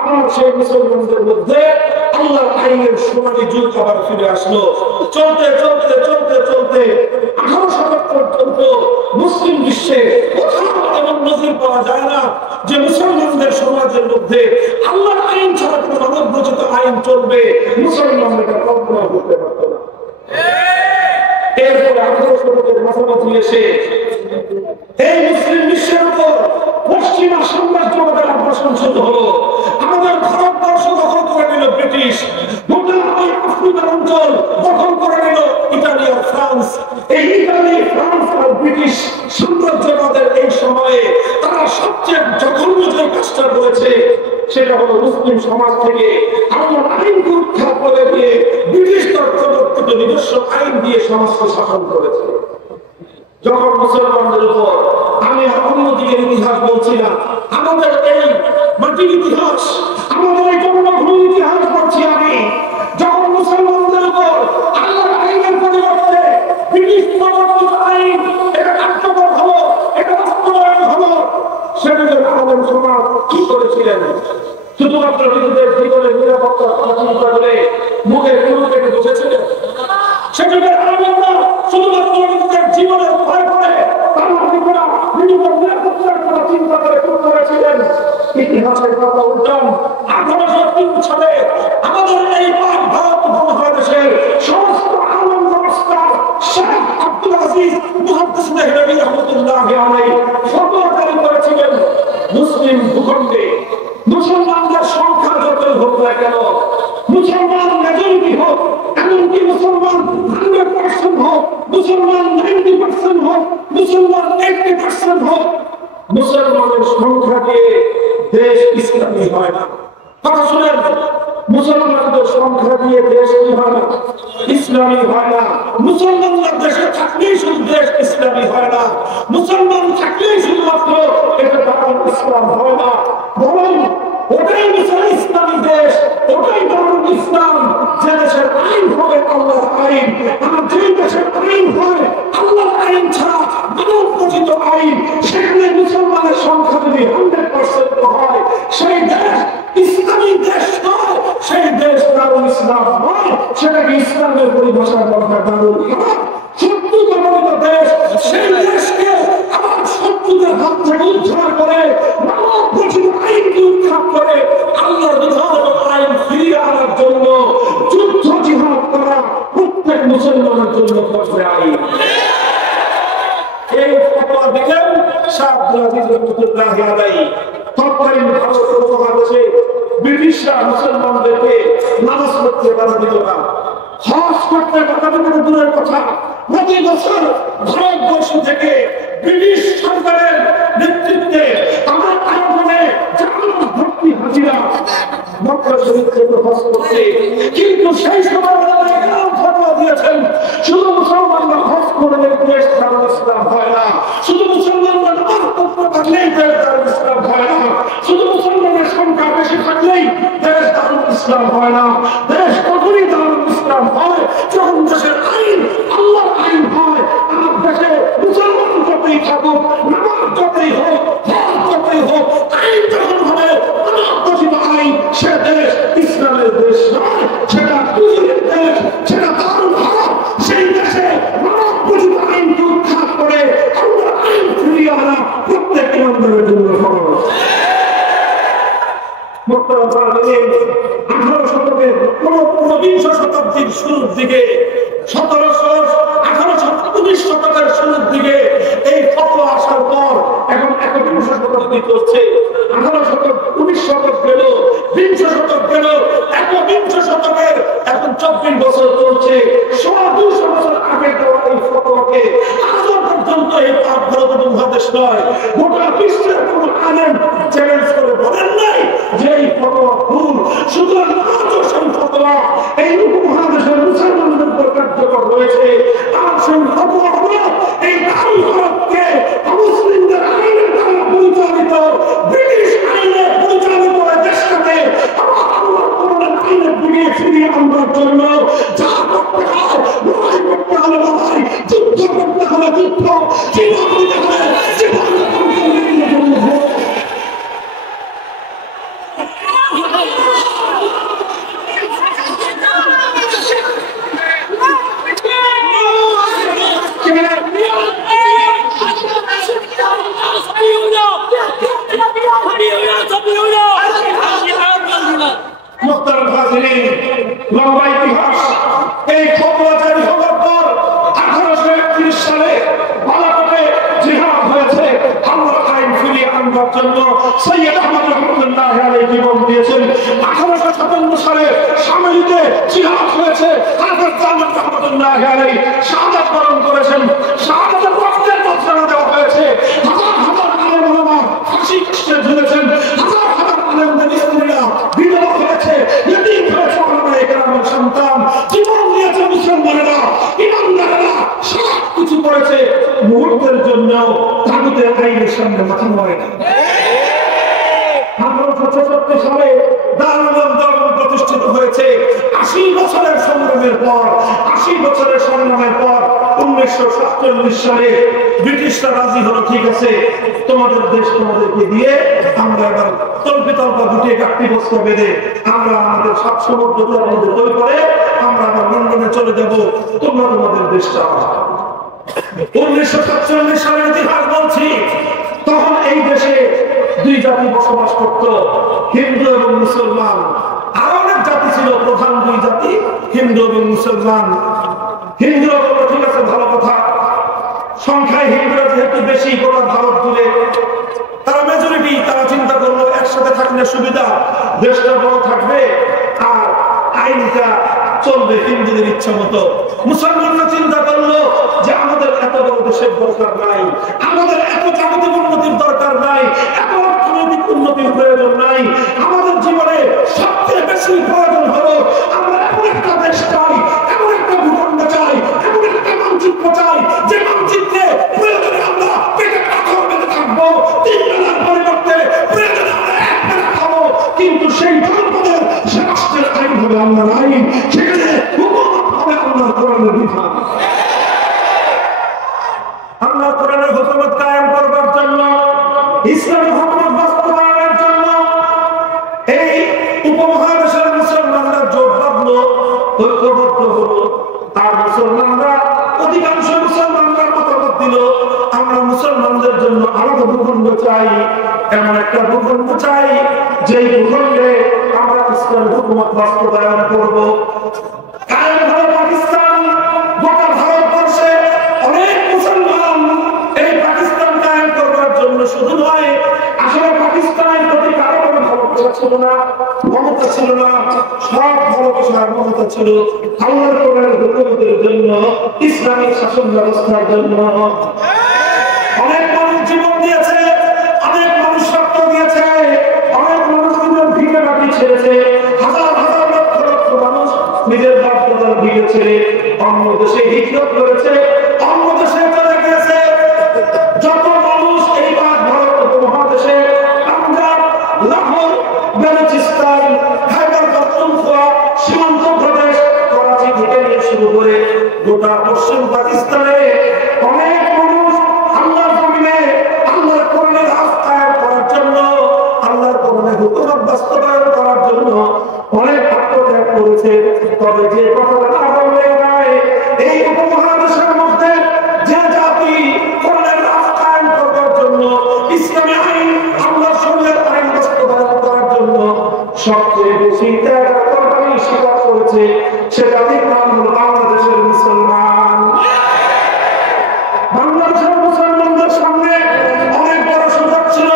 আমার সেই মুসলমানদের মধ্যে আল্লাহর আইনের সোনালী যুগ আবার ফিরে আসলো। চলতে চলতে চলতে চলতে 18 শতক পর্যন্ত মুসলিম বিশ্বে কোথাও এমন নজির পাওয়া যায় না যে মুসলমানদের সমাজের মধ্যে আল্লাহর আইন ছাড়া কোনো মানব রচিত আইন চলবে। মুসলমানরা কল্পনা করতে পারত না। এরপরে 18 শতকের মাঝামাঝি এসে এই মুসলিম বিশ্বের উপর পশ্চিমা সাম্রাজ্যবাদের আগ্রাসন শুরু হলো। আমাদের ভারতবর্ষ দখল করে নিল ব্রিটিশ, গোটা আফ্রিকার অঞ্চল দখল করে নিল ইতালি আর ফ্রান্স। এই ইতালি, ফ্রান্স আর ব্রিটিশ সাম্রাজ্যবাদের এই সময়ে তারা সবচেয়ে জঘন্য যে কাজটা করেছে সেটা হলো মুসলিম সমাজ থেকে আল্লাহর আইনকে উৎখাত করে দিয়ে ব্রিটিশদের প্রবর্তিত নিজস্ব আইন দিয়ে সমাজকে শাসন করেছে। যখন মুসলমানদের উপর, আমি অন্যদিকের ইতিহাস বলছি না, আমাদের এই মাটির ইতিহাস, আমাদের এই জন্মভূমির ইতিহাস বলছি আমি। যখন মুসলমানদের উপর আল্লাহর আইনের পরিবর্তে ব্রিটিশ প্রবর্তিত আইন এটা কার্যকর হলো, এটা বাস্তবায়ন হলো, সেটাকে আলেম সমাজ কি করেছিলেন? শুধুমাত্র নিজেদের জীবনের নিরাপত্তার কথা চিন্তা করে মুখে কুলু কেটে বসেছিলেন? সেটাকে আলেমরা শুধুমাত্র নিজেদের জীবনের ভয় করে নিজেদের নিরাপত্তার কথা চিন্তা করে চুপ করেছিলেন? ইতিহাসের কথা উল্টান। 1803 সালে আমাদের এই পাক ভারত মহাদেশের সমস্ত আলেম ব্যবস্থা শেখ আব্দুল আজিজ মুহাদ্দিস দেহলভী রাহমাতুল্লাহি আলাইহি ফতোয়া জারি করেছিলেন, মুসলিম ভূখণ্ডে মুসলমানদের সংখ্যা যতই হোক না কেন, মুসলমান মেজরিটি হোক, এমনকি মুসলমান 100% হোক, মুসলমান 90% হোক, মুসলমান 80% হোক, মুসলমানের সংখ্যা দিয়ে দেশ ইসলামী হয় না। কথা শুনেন, মুসলমানদের সংখ্যা দিয়ে দেশ কি হয় না? ইসলামী হয় না। মুসলমানরা দেশে থাকলেই শুধু দেশ ইসলামী হয় না, মুসলমান থাকলেই শুধুমাত্র এটা ইসলাম হয় না, বরং ওটাই আইন। আর যেই দেশের আইন হয় আল্লাহর আইন ছাড়া মানব রচিত আইন, সেখানে মুসলমানের সংখ্যা যদি 100% হয়, সেই দেশ ইসলামী দেশ নয়, সেই দেশ দারুল ইসলাম নয়, সেটাকে ইসলামের পরিভাষায় বলা হয় দারুল ইসলাম। শত্রু কবলিত দেশ, সেই দেশকে আবার শত্রুদের হাত থেকে উদ্ধার করে মানব রচিত আইনকে উৎখাত করে আল্লাহর বিধান এবং আইন ফিরিয়ে আনার জন্য যুদ্ধ জিহাদ করা প্রত্যেক মুসলমানের জন্য ফরজে আইন। এই ফতোয়া দিলেন শাহ আব্দুল আজিজ রহমাতুল্লাহি আলাইহি। তৎকালীন ভারতের উপমহাদেশে ব্রিটিশরা মুসলমানদেরকে নামাজ পড়তে বাধা দিত না, হজ করতে বাধা দিত না, দূরের কথা প্রতি বছর ভারতবর্ষ থেকে ব্রিটিশ সরকারের নেতৃত্বে তাদের আয়োজনে জামাত ভর্তি হাজিরা মক্কা শরীফ থেকে হজ করতে। কিন্তু সেই সময় ফতোয়া দিয়েছেন শুধু মুসলমানরা হজ করলে দেশ দারুল ইসলাম হয় না, শুধু মুসলমানরা নামাজ পড়তে পারলেই দেশ দারুল ইসলাম হয় না, শুধু মুসলমানের সংখ্যা বেশি থাকলেই দেশ দারুল ইসলাম হয় না। দেশ তখনই দারুল ইসলাম হয় যখন দেশের আইন আল্লাহর আইন হয়। আমার দেশে মুসলমান যতই থাকুক, নামাজ যতই হোক, হজ যতই হোক, আইন যখন হবে মানবরচিত আইন, সে দেশ ইসলামের দেশ নয়, সেটা কুফরের দেশ, সেটা দারুল হারাম। সেই দেশে মানবরচিত আইনকে উৎখাত করে আল্লাহর আইন ফিরিয়ে আনা প্রত্যেক ইমানদারের জন্য ফরজ। ঊনবিংশ শতাব্দীর শুরুর দিকে 1819 শতকের শুরুর দিকে এই ফতোয়া আসার পর এখন 21 শতাব্দী চলছে। 19 শতক গেল, 20 শতক গেল, 21 শতকের এখন 24 বছর চলছে। 200 বছর আগে দেওয়া এই ফতোয়াকে আজও পর্যন্ত এই পাক ভারত উপমহাদেশ নয়, গোটা বিশ্বের কোন আলেম চ্যালেঞ্জ করে বলেন নাই যে এই ফতোয়া ভুল। সুতরাং আজও সেই ফতোয়া এই উপমহাদেশের মুসলমানদের উপর কার্যকর রয়েছে। আর সেই ফতোয়া হলো এই দারুল হককে মুসলিমদের আইনের দ্বারা পরিচালিত, ব্রিটিশ আইনে পরিচালিত দেশটাকে আল্লাহর কোরআনের আইনের দিকে ফিরিয়ে আনবার জন্য যা করতে হয়, লড়াই করতে হলে লড়াই, যুদ্ধ করতে হলে যুদ্ধ, জীবন দিতে হলে জীবন। লম্বা ইতিহাস। এই ফতোয়া জারি হওয়ার পর 1831 সালে বালাকোটে জিহাদ হয়েছে আল্লাহর আইন ফিরিয়ে আনবার জন্য। সৈয়দ আহমদ রহমতুল্লাহি আলাইহি জীবন দিয়েছেন। 1857 সালে শামিলিতে জিহাদ হয়েছে, হযরত আহমদ রহমতুল্লাহি আলাইহি শাহাদাত বরণ করেছেন। শাহাদাতের রক্তের বদলা দেওয়া হয়েছে। হাজার হাজার আলেম ওলামা ফাঁসি কাস্টে ঝুলেছেন। হাজার হাজার আলেমদের স্ত্রীরা বিধবা হয়েছে, ইতিম হয়েছে, ওলামায়ে সন্তান জীবন দিয়েছে। মুসলমানেরা, ইমানদারেরা সব কিছু করেছে, মুহূর্তের জন্য তাগুতের আইনের সামনে মাথা নড়ে না। 1866 সালে দারুল উলুম প্রতিষ্ঠিত হয়েছে। 80 বছরের সংগ্রামের পর, 80 বছরের সংগ্রামের পর 1947 সালে ব্রিটিশরা রাজি হলো, ঠিক আছে তোমাদের দেশ তোমাদেরকে দিয়ে আমরা এবার তল্পা গুটিয়ে কাটতি বস্তা বেঁধে আমরা আমাদের 7 সমুদ্র আমাদের তৈরি করে আমরা আবার লন্ডনে চলে যাব, তোমরা তোমাদের দেশটা। 1947 সালের ইতিহাস বলছি, তখন এই দেশে 2 জাতি বসবাস করত, হিন্দু এবং মুসলমান। আর অনেক জাতি ছিল, প্রধান 2 জাতি হিন্দু এবং মুসলমান। হিন্দুরা বলল ঠিক আছে ভালো কথা, সংখ্যায় হিন্দুরা যেহেতু বেশি গোটা ভারত জুড়ে, তারা মেজরিটি, তারা চিন্তা করলো একসাথে থাকলে সুবিধা, দেশটা বড় থাকবে আর আইনটা চলবে হিন্দুদের ইচ্ছা মতো। মুসলমানরা চিন্তা করলো যে আমাদের এত বড় দেশের দরকার নাই, আমাদের এত জাগতিক উন্নতির দরকার নাই, এত অর্থনৈতিক উন্নতির প্রয়োজন নাই, আমাদের জীবনে সবচেয়ে বেশি প্রয়োজন হলো আমরা এমন একটা দেশ চাই, এমন একটা ভূখণ্ড চাই, এমন একটা মানচিত্র চাই যে মানচিত্রে প্রয়োজনে আমরা পেটে পাথর বেঁধে থাকবো, 3 বেলার পরিবর্তে প্রয়োজনে আমরা 1 বেলা খাবো, কিন্তু সেই জনপদের সে রাষ্ট্রের আইন হবে আল্লাহর আইন, সেখানে হুকুমত হবে আল্লাহর কোরআন আল্লাহর বিধান। আল্লাহ কোরআনের হুকুমত কায়েম করবার জন্য, ইসলামী হুকুমত বাস্তবায়নের জন্য এই উপমহাদেশের মুসলমানরা জোট বাঁধলো, ঐক্যবদ্ধ হলো। আর মুসলমানরা, অধিকাংশ মুসলমানরা মতামত দিল, আমরা মুসলমানদের জন্য আলাদা ভূখণ্ড চাই, এমন একটা ভূখণ্ড চাই যেই ভূখণ্ডে আমরা ইসলামী হুকুমত বাস্তবায়ন করব। কায়েম হলো পাকিস্তান। গোটা ভারতবর্ষে অনেক মুসলমান এই পাকিস্তান কায়েম করবার জন্য শুধু নয়, আসলে পাকিস্তানের প্রতি কারো কোনো ভালোবাসা ছিল না, মমতা ছিল না। সব ভালোবাসা মমতা ছিল আল্লাহর কোরআনের হুকুমতের জন্য, ইসলামিক শাসন ব্যবস্থার জন্য। অনেক মানুষ জীবন দিয়েছে, অনেক মানুষ রক্ত দিয়েছে, অনেক মানুষ নিজের ভিটে মাটি ছেড়েছে, হাজার হাজার লক্ষ লক্ষ মানুষ নিজের বাপ-দাদার ভিটে ছেড়ে অন্য দেশে হিজরত করেছে, অন্য দেশে চলে গিয়েছে। যত মানুষ এইবার ভারত উপমহাদেশে পাঞ্জাব, লাহোর, বেলুচিস্তান, খাইবার পাখতুনখোয়া, সীমান্ত প্রদেশ, করাচি থেকে নিয়ে শুরু করে গোটা পশ্চিম পাকিস্তানে অনেক মানুষ আল্লাহর জমিনে আল্লাহর কোরআনের আস্থা করার জন্য, আল্লাহর কোরআনের হুকুমত বাস্তবায়ন করার জন্য অনেক আত্মত্যাগ করেছে। তবে যে কথাটা না বললে নয়, এই উপমহাদেশের মধ্যে যে জাতি কোরআনের আস্থা করবার জন্য, ইসলামী আইন, আল্লাহর শরীয়তের আইন বাস্তবায়ন করার জন্য সবচেয়ে বেশি ত্যাগ কোরবানি স্বীকার করেছে, সে জাতির নাম হলো বাংলাদেশের মুসলমান। বাংলাদেশের মুসলমানদের সামনে অনেক বড় সুযোগ ছিল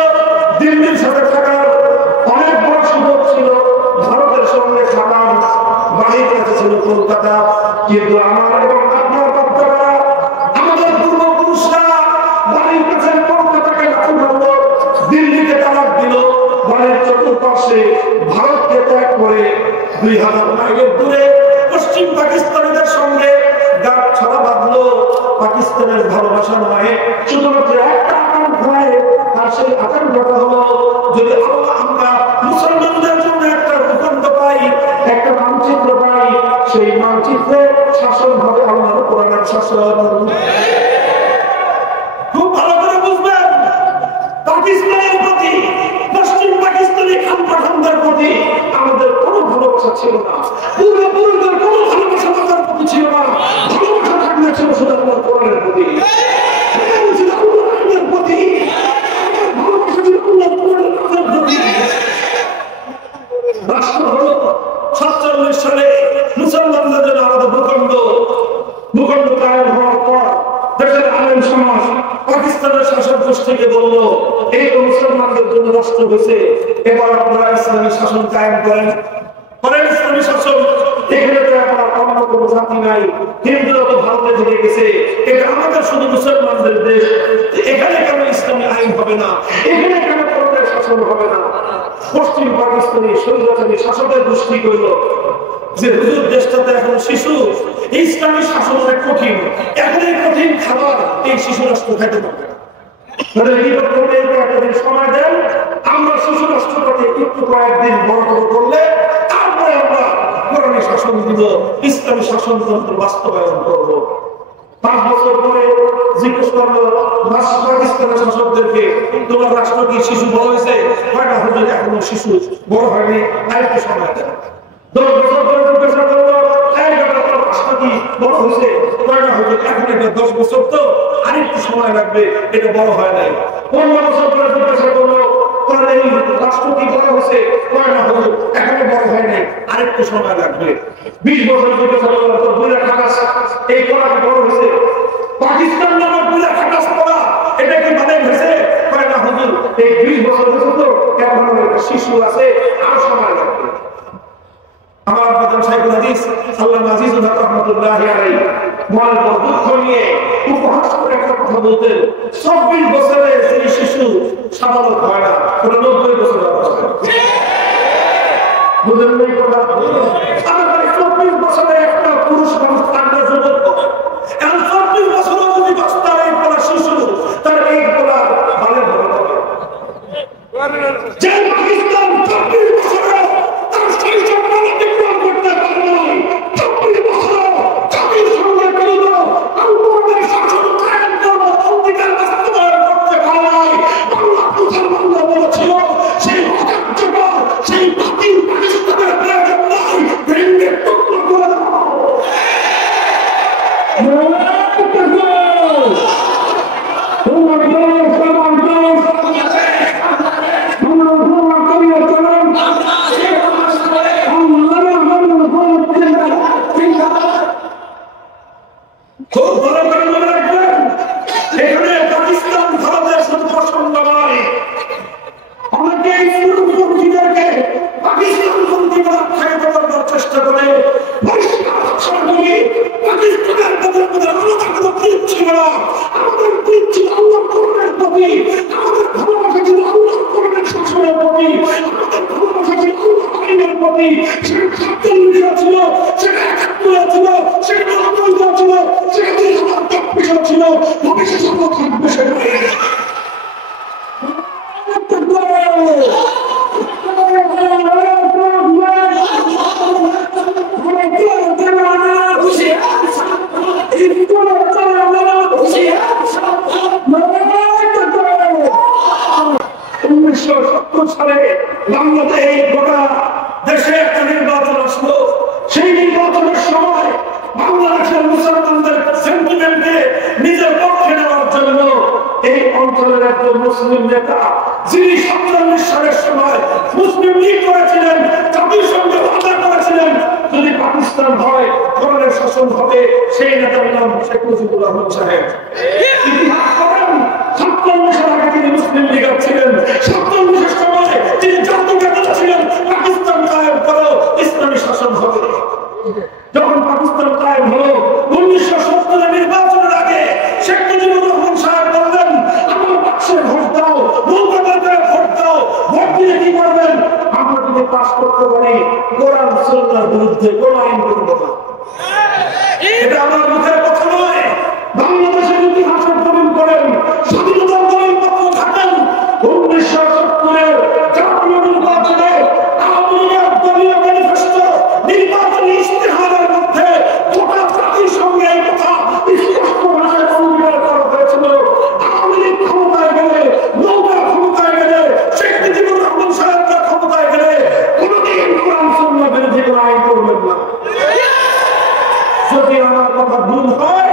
দিল্লির সাথে থাকার, অনেক বড় সুযোগ ছিল ভারতের সঙ্গে থাকার, বাড়ির কাছে ছিল কলকাতা। কিন্তু আমার এবং আপনার বাচ্চারা, আমাদের পূর্বপুরুষরা বাড়ির কাছে কলকাতাকে লাথি মারল, দিল্লিকে তালাক দিল, বাড়ির চতুর্পাশে ভারতকে ত্যাগ করে 2000 মাইলের দূরে পশ্চিম পাকিস্তানিদের সঙ্গে গাঁট ছড়া বাঁধলো। পাকিস্তানের ভালোবাসা নয়, শুধুমাত্র একটা আকাঙ্ক্ষায়, আর সেই আকাঙ্ক্ষাটা হলো যদি আল্লাহ আমরা মুসলমানদের জন্য একটা ভূখণ্ড পাই, একটা মানচিত্র পাই, সেই মানচিত্রে শাসন হবে আল্লাহর কোরআনের শাসন। খুব ভালো করে বুঝবেন, পাকিস্তানের প্রতি, পশ্চিম পাকিস্তানি খান পাঠানদের প্রতি আমাদের কোনো ভালোবাসা ছিল না, পূর্বপুরুষদের কোনো ভালোবাসা তাদের প্রতি ছিল না। ভালোবাসা থাকলে ছিল শুধু আল্লাহর কোরআনের প্রতি, ছিল আল্লাহর প্রতি, ভালোবাসা ছিল আল্লাহর কোরআনের প্রতি। রাষ্ট্র হলো 47 সালে মুসলমানদের জন্য আলাদা ভূখণ্ড কায়েম হওয়ার পর দেশের আলেম সমাজ পাকিস্তানের শাসক গোষ্ঠীকে বলল, এই তো মুসলমানদের জন্য রাষ্ট্র হয়েছে, এবার আপনারা ইসলামী শাসন কায়েম করেন, ইসলামী শাসন। এখানে তো আপনার অন্য কোনো জাতি নাই, হিন্দুরা তো ভারতে ঢুকে গেছে, এটা আমাদের শুধু মুসলমানদের দেশ, এখানে কেন ইসলামী আইন হবে না, এখানে কেন কোরআনের শাসন হবে না? পশ্চিম পাকিস্তানি স্বৈরাচারী শাসকের গোষ্ঠী কইল যে হুজুর দেশটাতে এখন শিশু, ইসলামী শাসন অনেক কঠিন, এখন এই কঠিন খাবার এই শিশু রাষ্ট্র খাইতে পারবে না। সময় দেন, আমরা শিশু রাষ্ট্রটাকে একটু কয়েকদিন বড় করলে তারপরে আমরা কোরআনী শাসন দিব, ইসলামী শাসনতন্ত্র বাস্তবায়ন করবো। 5 বছর পরে জিজ্ঞেস করলো পাকিস্তানের শাসকদেরকে, তোমার রাষ্ট্র কি শিশু বড় হয়েছে? হয় না হুজুর, এখনো শিশু বড় হয়নি, আরেকটু সময় দেন। 10 বছর পরে জিজ্ঞাসা করলো, রাষ্ট্র কি বড় হয়েছে? হয় না হুজুর, এখন এটা 10 বছর তো আরেকটু সময় লাগবে, এটা বড় হয় নাই। 15 বছর পরে জিজ্ঞাসা করলো, এই রাষ্ট্র কি বড় হয়েছে? হয় না হুজুর, এখনো বড় হয় নাই, আরেকটু সময় লাগবে। 20 বছর জিজ্ঞাসা করলো, তো বুড়া খাটাস এই পড়াটা বড় হয়েছে? পাকিস্তান নামক বুড়া খাটাস পড়া এটা কি মানে হয়েছে? হয় না হুজুর, এই 20 বছর হয়েছে তো এখন একটা শিশু আছে, আরো সময় লাগবে। আমার আব্বাজান শাইখুল হাদিস আল্লামা আজিজুল হক রাহমাতুল্লাহি আলাইহি বড় দুঃখ নিয়ে উপহাস করে একটা কথা বলতেন, 24 বছরে যে শিশু সাধারণ হয় না, ওটা 90 বছর হবে। বুঝলেন না এই কথা? আমাদের 24 বছরে একটা পুরুষ মানুষ কান্না যুবক করে, এখন 24 বছরও যদি বাচ্চা এই পড়া শিশু, তার এই পড়া ভালো হবে। যে পাকিস্তান 24 বছরে তার শৈশব অতিক্রম করতে পারে নাই, 24 বছর জাতির সঙ্গে পারি, সেটা 47 ছিল, সেটা 71 ছিল, সেটা 90 ছিল, সেটা 2024 ছিল, ভবিষ্যতে থাকবে সেটাই। বাংলাদেশ গোটা দেশে একটা নির্বাচন আসলো। সেই নির্বাচনের সময় বাংলাদেশের মুসলমানদের সেন্টিমেন্টে নিজের পক্ষে নেওয়ার জন্য এই অঞ্চলের একজন মুসলিম নেতা, যিনি 47 সালের সময় মুসলিম লীগ করেছিলেন, জাতিসংঘে ওয়াদা করেছিলেন যদি পাকিস্তান হয় কোরআনের শাসন হবে, সেই নেতার নাম শেখ মুজিবুর রহমান সাহেব। ইতিহাস করেন 57 সাল আগে তিনি মুসলিম লীগার ছিলেন, 57 সময় তিনি জাতীয় নেতা ছিলেন, পাকিস্তান কায়েম করো ইসলামী শাসন হবে। যখন পাকিস্তান কায়েম হলো 1970 নির্বাচনের আগে শেখ মুজিবুর রহমান সাহেব বললেন, আমার বাক্সে ভোট দাও, নৌকাতে ভোট দাও, ভোট দিয়ে কি করবেন? আমরা যদি পাস করতে পারি কোরআন সুন্নাহর বিরুদ্ধে কোন আইন করব না। এটা আমার মুখের কথা নয়, বাংলাদেশের ইতিহাসের প্রমাণ করেন। স্বাধীনতার দলের পক্ষ থাকেন 1970 জাতীয় নির্বাচনে আওয়ামী লীগের দলীয় ম্যানিফেস্টো নির্বাচনী ইশতেহারের মধ্যে গোটা জাতির সঙ্গে এই কথা স্পষ্ট ভাষায় অঙ্গীকার করা হয়েছিল, আওয়ামী লীগ ক্ষমতায় গেলে, নৌকা ক্ষমতায় গেলে, শেখ মুজিবুর রহমান সাহেবরা ক্ষমতায় গেলে কোনদিন কোরআন সুন্নাহ বিরোধী কোনো আইন করবেন না। যদি আমার কথা ভুল হয়,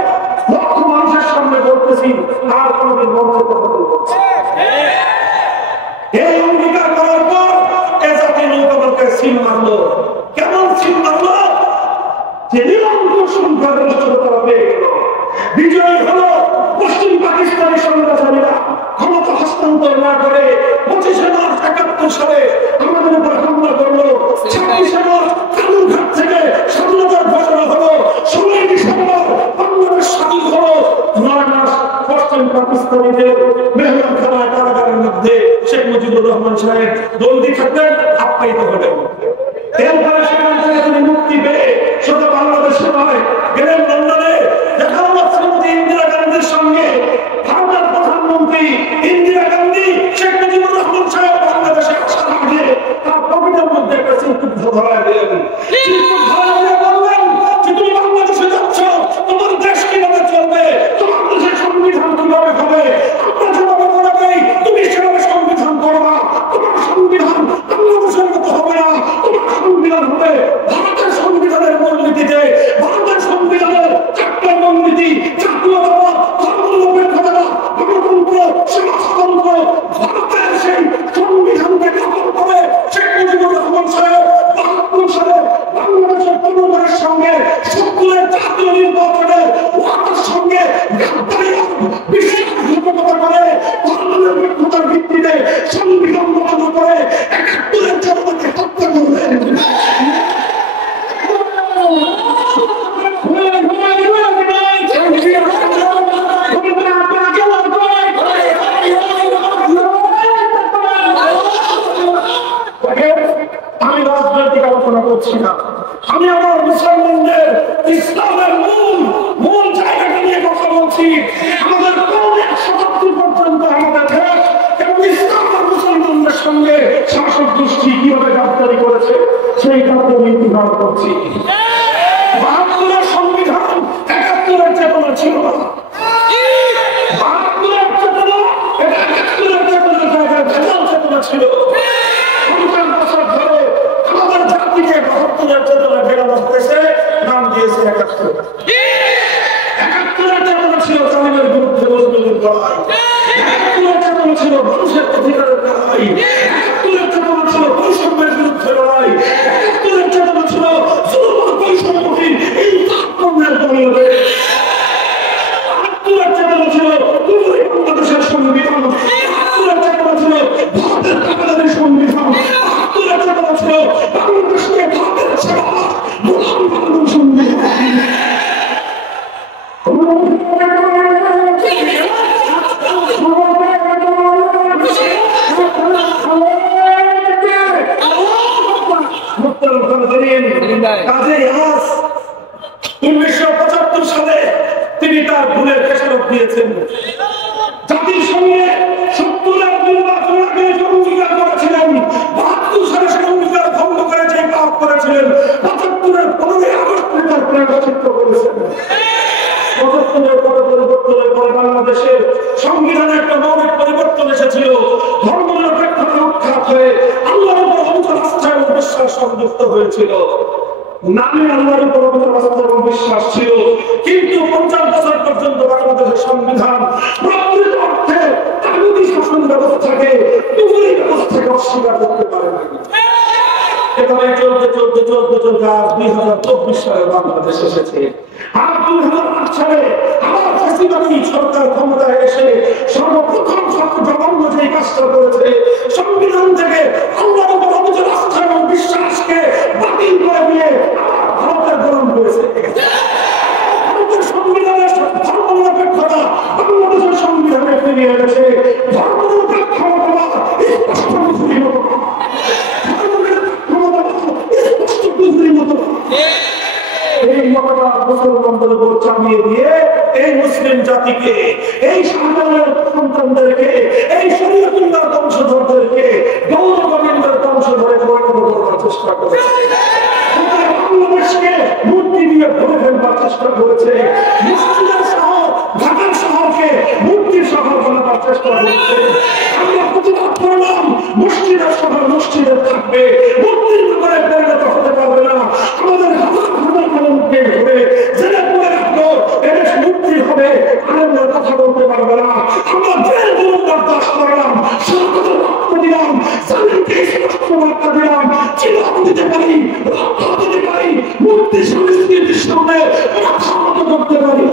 লক্ষ মানুষের সামনে বলতেছি, আর কোনদিন মঞ্চের কথা বলবো। এই অঙ্গীকার করার পর এ জাতি নৌকাকে সিল মারলো। কেমন সিল মারলো? যে নিরঙ্কুশ তারা পেয়ে গেল। বিজয়ী হলো পশ্চিম পাকিস্তানি সন্ত্রাসীরা ক্ষমতা হস্তান্তর না করে 25 মার্চ 71 সালে আমাদের উপর হামলা করলো। 26 মার্চ কালুরঘাট থেকে স্বাধীনতার ঘোষণা হলো। 16 ডিসেম্বর বাংলাদেশ স্বাধীন হলো। 9 মাস পশ্চিম পাকিস্তানিদের মেহমানখানায় কারাগারের মধ্যে শেখ মুজিবুর রহমান সাহেব বন্দী থাকতেন, আপ্যায়িত হলেন। এরপরে সেখান থেকে তিনি মুক্তি পেয়ে সোজা বাংলাদেশে নয়, গেলেন লন্ডনে। দেখা হলো শ্রীমতী ইন্দিরা গান্ধীর সঙ্গে। ভারতের প্রধানমন্ত্রী ইন্দিরা গান্ধী শেখ মুজিবুর রহমান সাহেব বাংলাদেশে আসার আগে তার পকেটের মধ্যে একটা চিরকুট ধরায় দিলেন। চিরকুট ধরায় দিয়ে বললেন যে তুমি বাংলাদেশে যাচ্ছ, তোমার দেশ কিভাবে চলবে, তোমার দেশের সংবিধান কিভাবে হবে, আমরা যেভাবে বলে দেই তুমি সেভাবে সংবিধান করবা। তোমার সংবিধান বাংলাদেশের মতো হবে না, তোমার সংবিধান হবে ভারতের সংবিধানের মূলনীতিতে। ভারতের সংবিধানের 4টা মূলনীতি: জাতীয়তাবাদ, ধর্মনিরপেক্ষতা, গণতন্ত্র, সমাজতন্ত্র। ভারতের সেই সংবিধানকে গ্রহণ করে শেখ মুজিবুর রহমান সাহেব 72 সালে বাংলাদেশের জনগণের সঙ্গে 70 জাতীয় নির্বাচনে ওয়াদার সঙ্গে বিশ্বাসঘাতকতা করে ধর্মনিরপেক্ষতার ভিত্তিতে সংবিধান গঠন করে 71 জনতাকে হত্যা করলেন। আমি রাজনৈতিক আলোচনা করছি না, আমি আমার মুসলমানদের ইসলামের মূল জায়গাটা নিয়ে কথা বলছি। আমাদের পৌনে শতাব্দী পর্যন্ত আমাদের দেশ এবং ইসলাম আর মুসলমানদের সঙ্গে শাসক গোষ্ঠী কিভাবে গাদ্দারি করেছে সেই গাদ্দারি ইতিহাস করছি। 72 সংবিধান 71 চেতনা ছিল না। 72 চেতনা, এটা 71 চেতনার জায়গায় ভেজাল চেতনা ছিল। 50 বছর ধরে আমাদের জাতিকে 72 চেতনা ভেড়া বসতেছে, নাম দিয়েছে 71। 71 চেতনা ছিল জালিমের বিরুদ্ধে মজলুমের লড়াই। 71 চেতনা ছিল মানুষের অধিকারের লড়াই। 71 চেতনা ছিল বৈষম্যের বিরুদ্ধে লড়াই। 71 চেতনা ছিল জুলুম বৈষম্যহীন ইনসাফের বাংলাদেশ। 71 চেতনা ছিল পুরোই বাংলাদেশের সংবিধান। 71 চেতনা ছিল ভারতের কাতারের সংবিধান। 71 চেতনা ছিল বাংলাদেশকে ভারতের সেবা গোলাম বানানোর সংবিধান। কাজে আজ 1975 সালে তিনি তার ভুলের খেসারত দিয়েছেন। জাতির সঙ্গে 70-এর নির্বাচন আগে যে অঙ্গীকার করেছিলেন, 72 সালে সে অঙ্গীকার ভঙ্গ করে যে পাপ করেছিলেন, 75-এর 15ই আগস্ট তার প্রায়শ্চিত্ত করেছেন। 75-এর পরে পরিবর্তনের পরে বাংলাদেশের সংবিধানে একটা মৌলিক পরিবর্তন এসেছিল। ধর্মনিরপেক্ষতা উৎখাত হয়ে আল্লাহর উপর অবিচল আস্থা এবং বিশ্বাস সংযুক্ত হয়েছিল। নামে আল্লাহর উপর অবিচল আস্থা এবং বিশ্বাস ছিল, কিন্তু 50 বছর পর্যন্ত বাংলাদেশের সংবিধান প্রকৃত অর্থে তাগুতি শাসন ব্যবস্থাকে পুরোই ব্যবস্থাকে অস্বীকার করতে পারে না। এভাবে চলতে চলতে চলতে চলতে আজ 2024 সালে বাংলাদেশ এসেছে। আর 2008 সালে আবার ফ্যাসিবাদী সরকার ক্ষমতায় এসে সর্বপ্রথম জঘন্য যে কাজটা করেছে, সংবিধান থেকে আল্লাহর উপর অবিচল আস্থা এবং বিশ্বাসকে বাতিল করে দিয়ে ভারতের গোলাম করেছে। ভারতের সংবিধানের ধর্মনিরপেক্ষতা বাংলাদেশের সংবিধানে ফিরিয়ে এনেছে। ধর্মনিরপেক্ষতা স্পষ্ট বুঝির মতো, এই মতবাদ মুসলমানদের উপর চাপিয়ে দিয়ে এই মুসলিম জাতিকে, এই শাহজালালের সন্তানদেরকে, এই শরীয়তুল্লাহ বংশধরদেরকে গৌর গোবিন্দের বংশধরে পরিণত করার চেষ্টা করেছে। বাংলাদেশকে মূর্তি দিয়ে ভরে ফেলবার চেষ্টা করেছে। মসজিদের শহর, ঢাকার শহরকে মূর্তির শহর বানাবার চেষ্টা করেছে। আমরা প্রতিবাদ করলাম, মসজিদের শহর মসজিদের থাকবে, মূর্তির ব্যাপারে পরিণত হতে পারবে না। আমাদের হাজার হাজার মানুষকে ঘুরে জেলে পড়ে রাখলো, এদেশ মূর্তির হবে, আনন্দের কথা বলতে পারবে না। আমরা জেল জুলুম বরদাস্ত করলাম, সরকারের রক্ত দিলাম, জালিমকে স্পষ্ট বার্তা দিলাম, চিলাপ দিতে পারি, রক্ত দিতে পারি, মূর্তি সংস্কৃতির সামনে মাথা নত করতে পারি।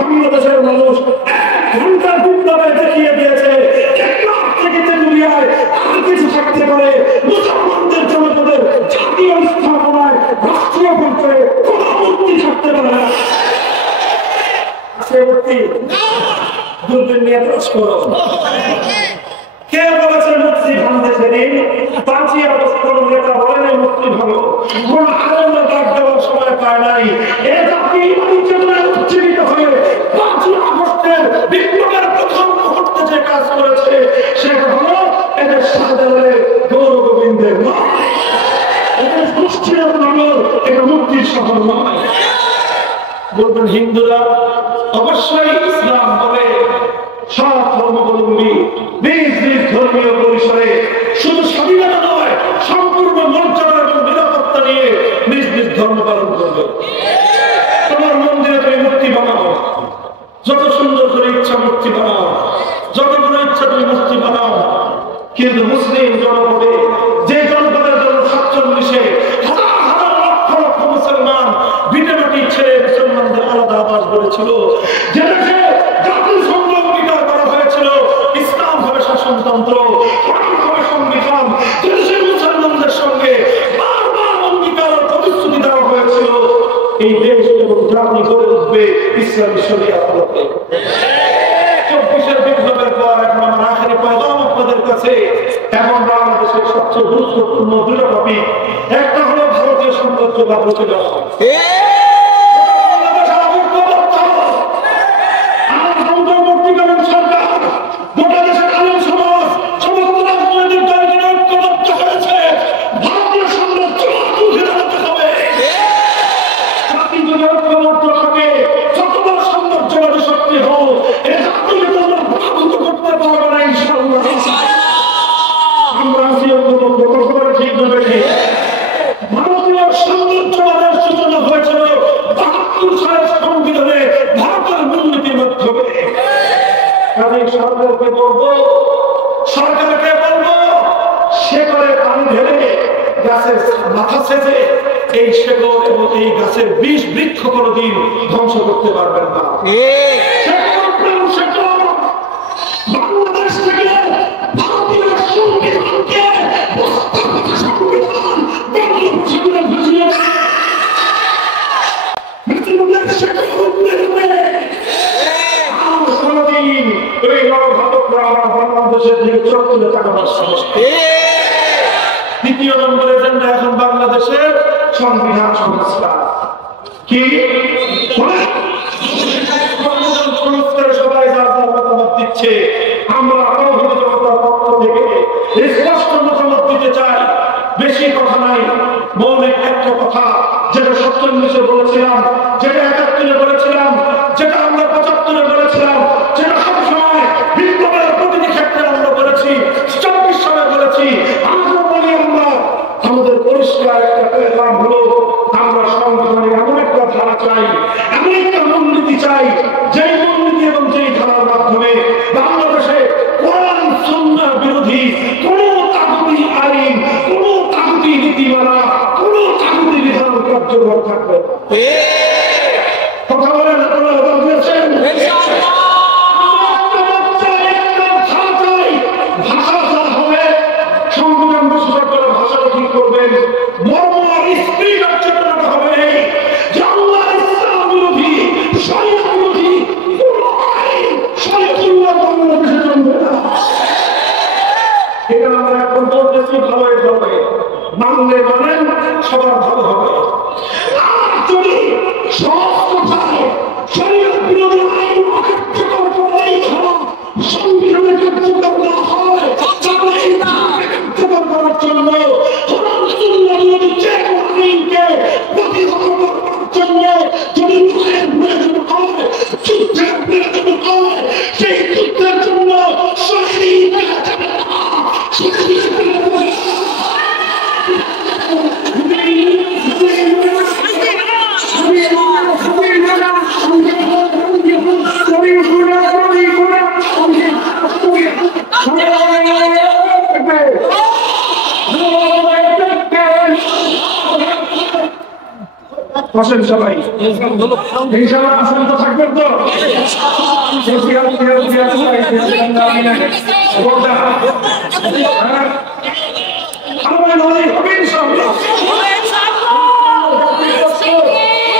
বাংলাদেশের মানুষ ঘন্টার বিপ্লবে দেখিয়ে দিয়েছে আর কিছু থাকতে পারে মুসলমানদের জনপদের জাতীয় স্থাপনায় রাষ্ট্রীয় পর্যায়ে কোন মূর্তি থাকতে পারে না। মুক্তি দূরবীন নিয়ে কাজ করো। কে বলেছে মুক্তি ভাঙতে সেদিন? 5ই আগস্ট কোন নেতা বলেন মুক্তি ভাঙো, কোন আনন্দ ডাক দেওয়ার সময় পায় নাই। এ জাতি চেতনায় উজ্জীবিত হয়ে 5ই আগস্টের বিপ্লবের প্রথম মুহূর্তে যে কাজ করেছে সেটা হলো এদের শাহজালালের গৌর গোবিন্দের নয়, এদের মুষ্টির নগর, এটা মুক্তির শহর নয়। বলবেন হিন্দুরা অবশ্যই ইসলাম বলে সব ধর্মাবলম্বী নিজ নিজ ধর্মীয় পরিসরে শুধু স্বাধীনতা নয় সম্পূর্ণ মর্যাদা এবং নিরাপত্তা নিয়ে নিজ নিজ ধর্ম পালন করবে। তোমার মন্দিরে তুমি মূর্তি বানাও, যত সুন্দর করে ইচ্ছা মূর্তি বানাও, যতগুলো ইচ্ছা তুমি মূর্তি বানাও, কিন্তু মুসলিম জনপদে যে জনপদের জন্য 47-এ হাজার হাজার লক্ষ লক্ষ মুসলমান ভিটেমাটি ছেড়ে মুসলমানদের আলাদা আবাস গড়েছিল, যে দেশে জাতির সঙ্গে অঙ্গীকার করা হয়েছিল ইসলাম হবে শাসনতন্ত্র, কোরআন হবে সংবিধান, যে দেশের মুসলমানদের সঙ্গে বারবার অঙ্গীকার ও প্রতিশ্রুতি দেওয়া হয়েছিল এই দেশ এবং জাতি গড়ে উঠবে ইসলামী শরিয়াত আলোকে। 24-এর বিপ্লবের পর এখন আমার আখেরি পয়গাম আপনাদের কাছে, এখন বাংলাদেশের সবচেয়ে গুরুত্বপূর্ণ দুটো টপিক, একটা হলো ভারতীয় সাম্রাজ্যবাদ রুখে দেওয়া। সরকারকে বলবো শেকড়ে পানি ঢেলে গাছের মাথা সেজে এই শেকড় এবং এই গাছের বিষ বৃক্ষ কোনদিন ধ্বংস করতে পারবেন না। বাংলাদেশ থেকে ভারতীয় সংবিধানকে দ্বিতীয় নম্বর এজেন্ডা এখন বাংলাদেশের সংবিধান সংস্কার। কি সংস্কারে সবাই যার যার মতামত দিচ্ছে, আমরা জনতার পক্ষ থেকে স্পষ্ট মতামত দিতে চাই। বেশি কথা নাই, মৌলিক একটা কথা, যেটা 47-এ বলেছিলাম, যেটা 71-এ বলেছিলাম, যেটা আমরা 75-এ বলেছিলাম, যেটা সবসময় বিপ্লবের প্রতিটি ক্ষেত্রে আমরা বলেছি, 24 সালে বলেছি, আজও বলি আমরা। আমাদের পরিষ্কার একটা পেলাম হলো আমরা সংবিধানে এমন একটা ধারা চাই, এমন একটা মূলনীতি চাই, যেই মূলনীতি এবং যেই ধারার মাধ্যমে বাংলাদেশে কোরআন সুন্নাহ বিরোধী কোন তাগুতি আইন, কোন তাগুতি নীতিমালা, কোন তাগুতি বিধান কার্যকর থাকবে। কথা বলেন আপনারা বলছেন ভাষা যা হবে সংবিধান বিশেষজ্ঞরা ভাষাটা ঠিক করবেন, মর্ম আর স্পিরিট আর চেতনাটা হবে এই যে আল্লাহ ইসলাম বিরোধী শরিয়াত বিরোধী কোন আইন শরীয়তুল্লাহ বাংলাদেশে চলবে না। এটা আমরা এখন বলতেছি ভালোই হবে, মানলে মানেন সবার ভালো হবে। আর যদি সব কথায় শরিয়ত বিরোধী আইন অকার্যকর করেই সংবিধানে কার্যকর না হয়, তাহলে কার্যকর করার জন্য কোরআন সুন্নাহ বিরোধী যে কোনো আইনকে প্রতিহত করার জন্য যদি লড়াইয়ের প্রয়োজন হয়, যুদ্ধের প্রয়োজন হয়, সেই যুদ্ধের জন্য শহীদ হওয়া যাবে না। বসেন সবাই, ইনশাআল্লাহ আসেন তো, থাকবেন তো?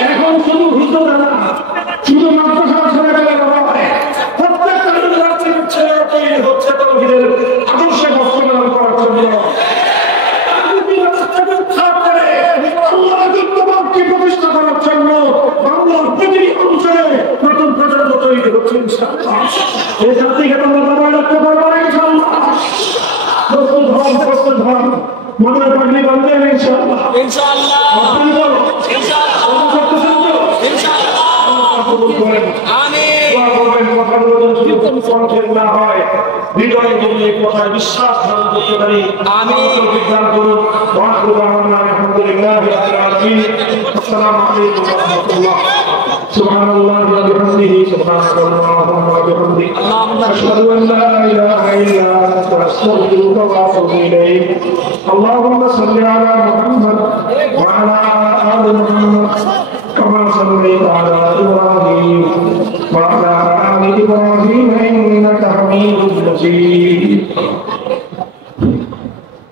এখন শুধু হুজুর না, শুধু মাদ্রাসা ছেড়ে গেলে ইনশাআল্লাহ এই জাতিকে তোমরা সবাই রাখতে পারবে ইনশাআল্লাহ প্রস্তুত হন মনে পাগড়ি বাঁধবেন ইনশাআল্লাহ ইনশাআল্লাহ বিশ্বাস করতে পারি আলহামদুলিল্লাহ আসসালামু আলাইকুম ওয়া রাহমাতুল্লাহ سبحان الله وبحمده سبحانك اللهم وبحمدك أشهد أن لا إله إلا أنت أستغفرك وأتوب إليك اللهم صل على محمد وعلى آل محمد كما صليت على إبراهيم وعلى آل إبراهيم إنك حميد مجيد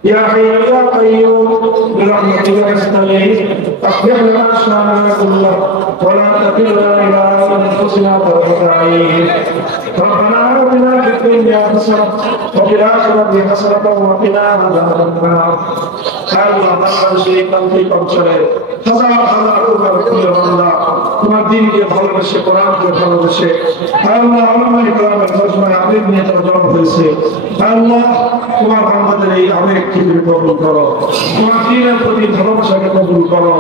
يا حي يا قيوم برحمتك نستغيث اصلح لنا شأننا كله ولا تكلنا إلى أنفسنا طرفة عين ربنا آتنا في الدنيا حسنة وفي الآخرة حسنة وقنا عذاب النار Allah সেই কান্তি পৌঁছায় হাজার হাজার বান্দা তোমার দ্বীনকে ভালোবেসে কোরআনকে ভালোবেসে আল্লাহ আমাদের কোরআনের তর্জমায় আবেগ নিয়ে তর্জমা হয়েছে আল্লাহ তোমার বান্দাদের এই আবেগকে কবুল করো তোমার দ্বীনের প্রতি ভালোবাসাকে কবুল করো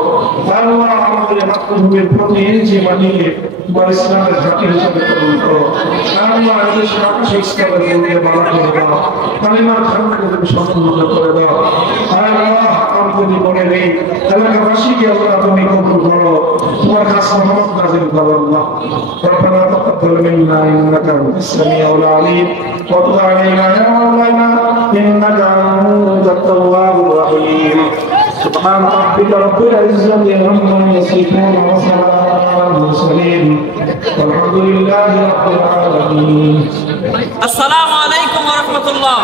আল্লাহ আমাদের মাতৃভূমির প্রতি ইঞ্চি মাটিকে তোমার ইসলামের ঘাঁটি হিসেবে কবুল করো আল্লাহ এদেশের আকাশে ইসলামের মধ্যে বাধা করে দাও কালিমার খান্নাকে তুমি সম্পূর্ণ করে দাও আল্লাহ আমাদের মনে নেই এলাকাবাসীকে আল্লাহ তুমি কবুল করো তোমার কাছে রহমত নাযিল করো আল্লাহ ربنا تقبل منا انك انت السميع العليم وتب علينا يا مولانا انك انت التواب الرحيم سبحان ربك رب العزة عما يصفون وسلام على المرسلين والحمد لله رب العالمين. السلام عليكم ورحمة الله.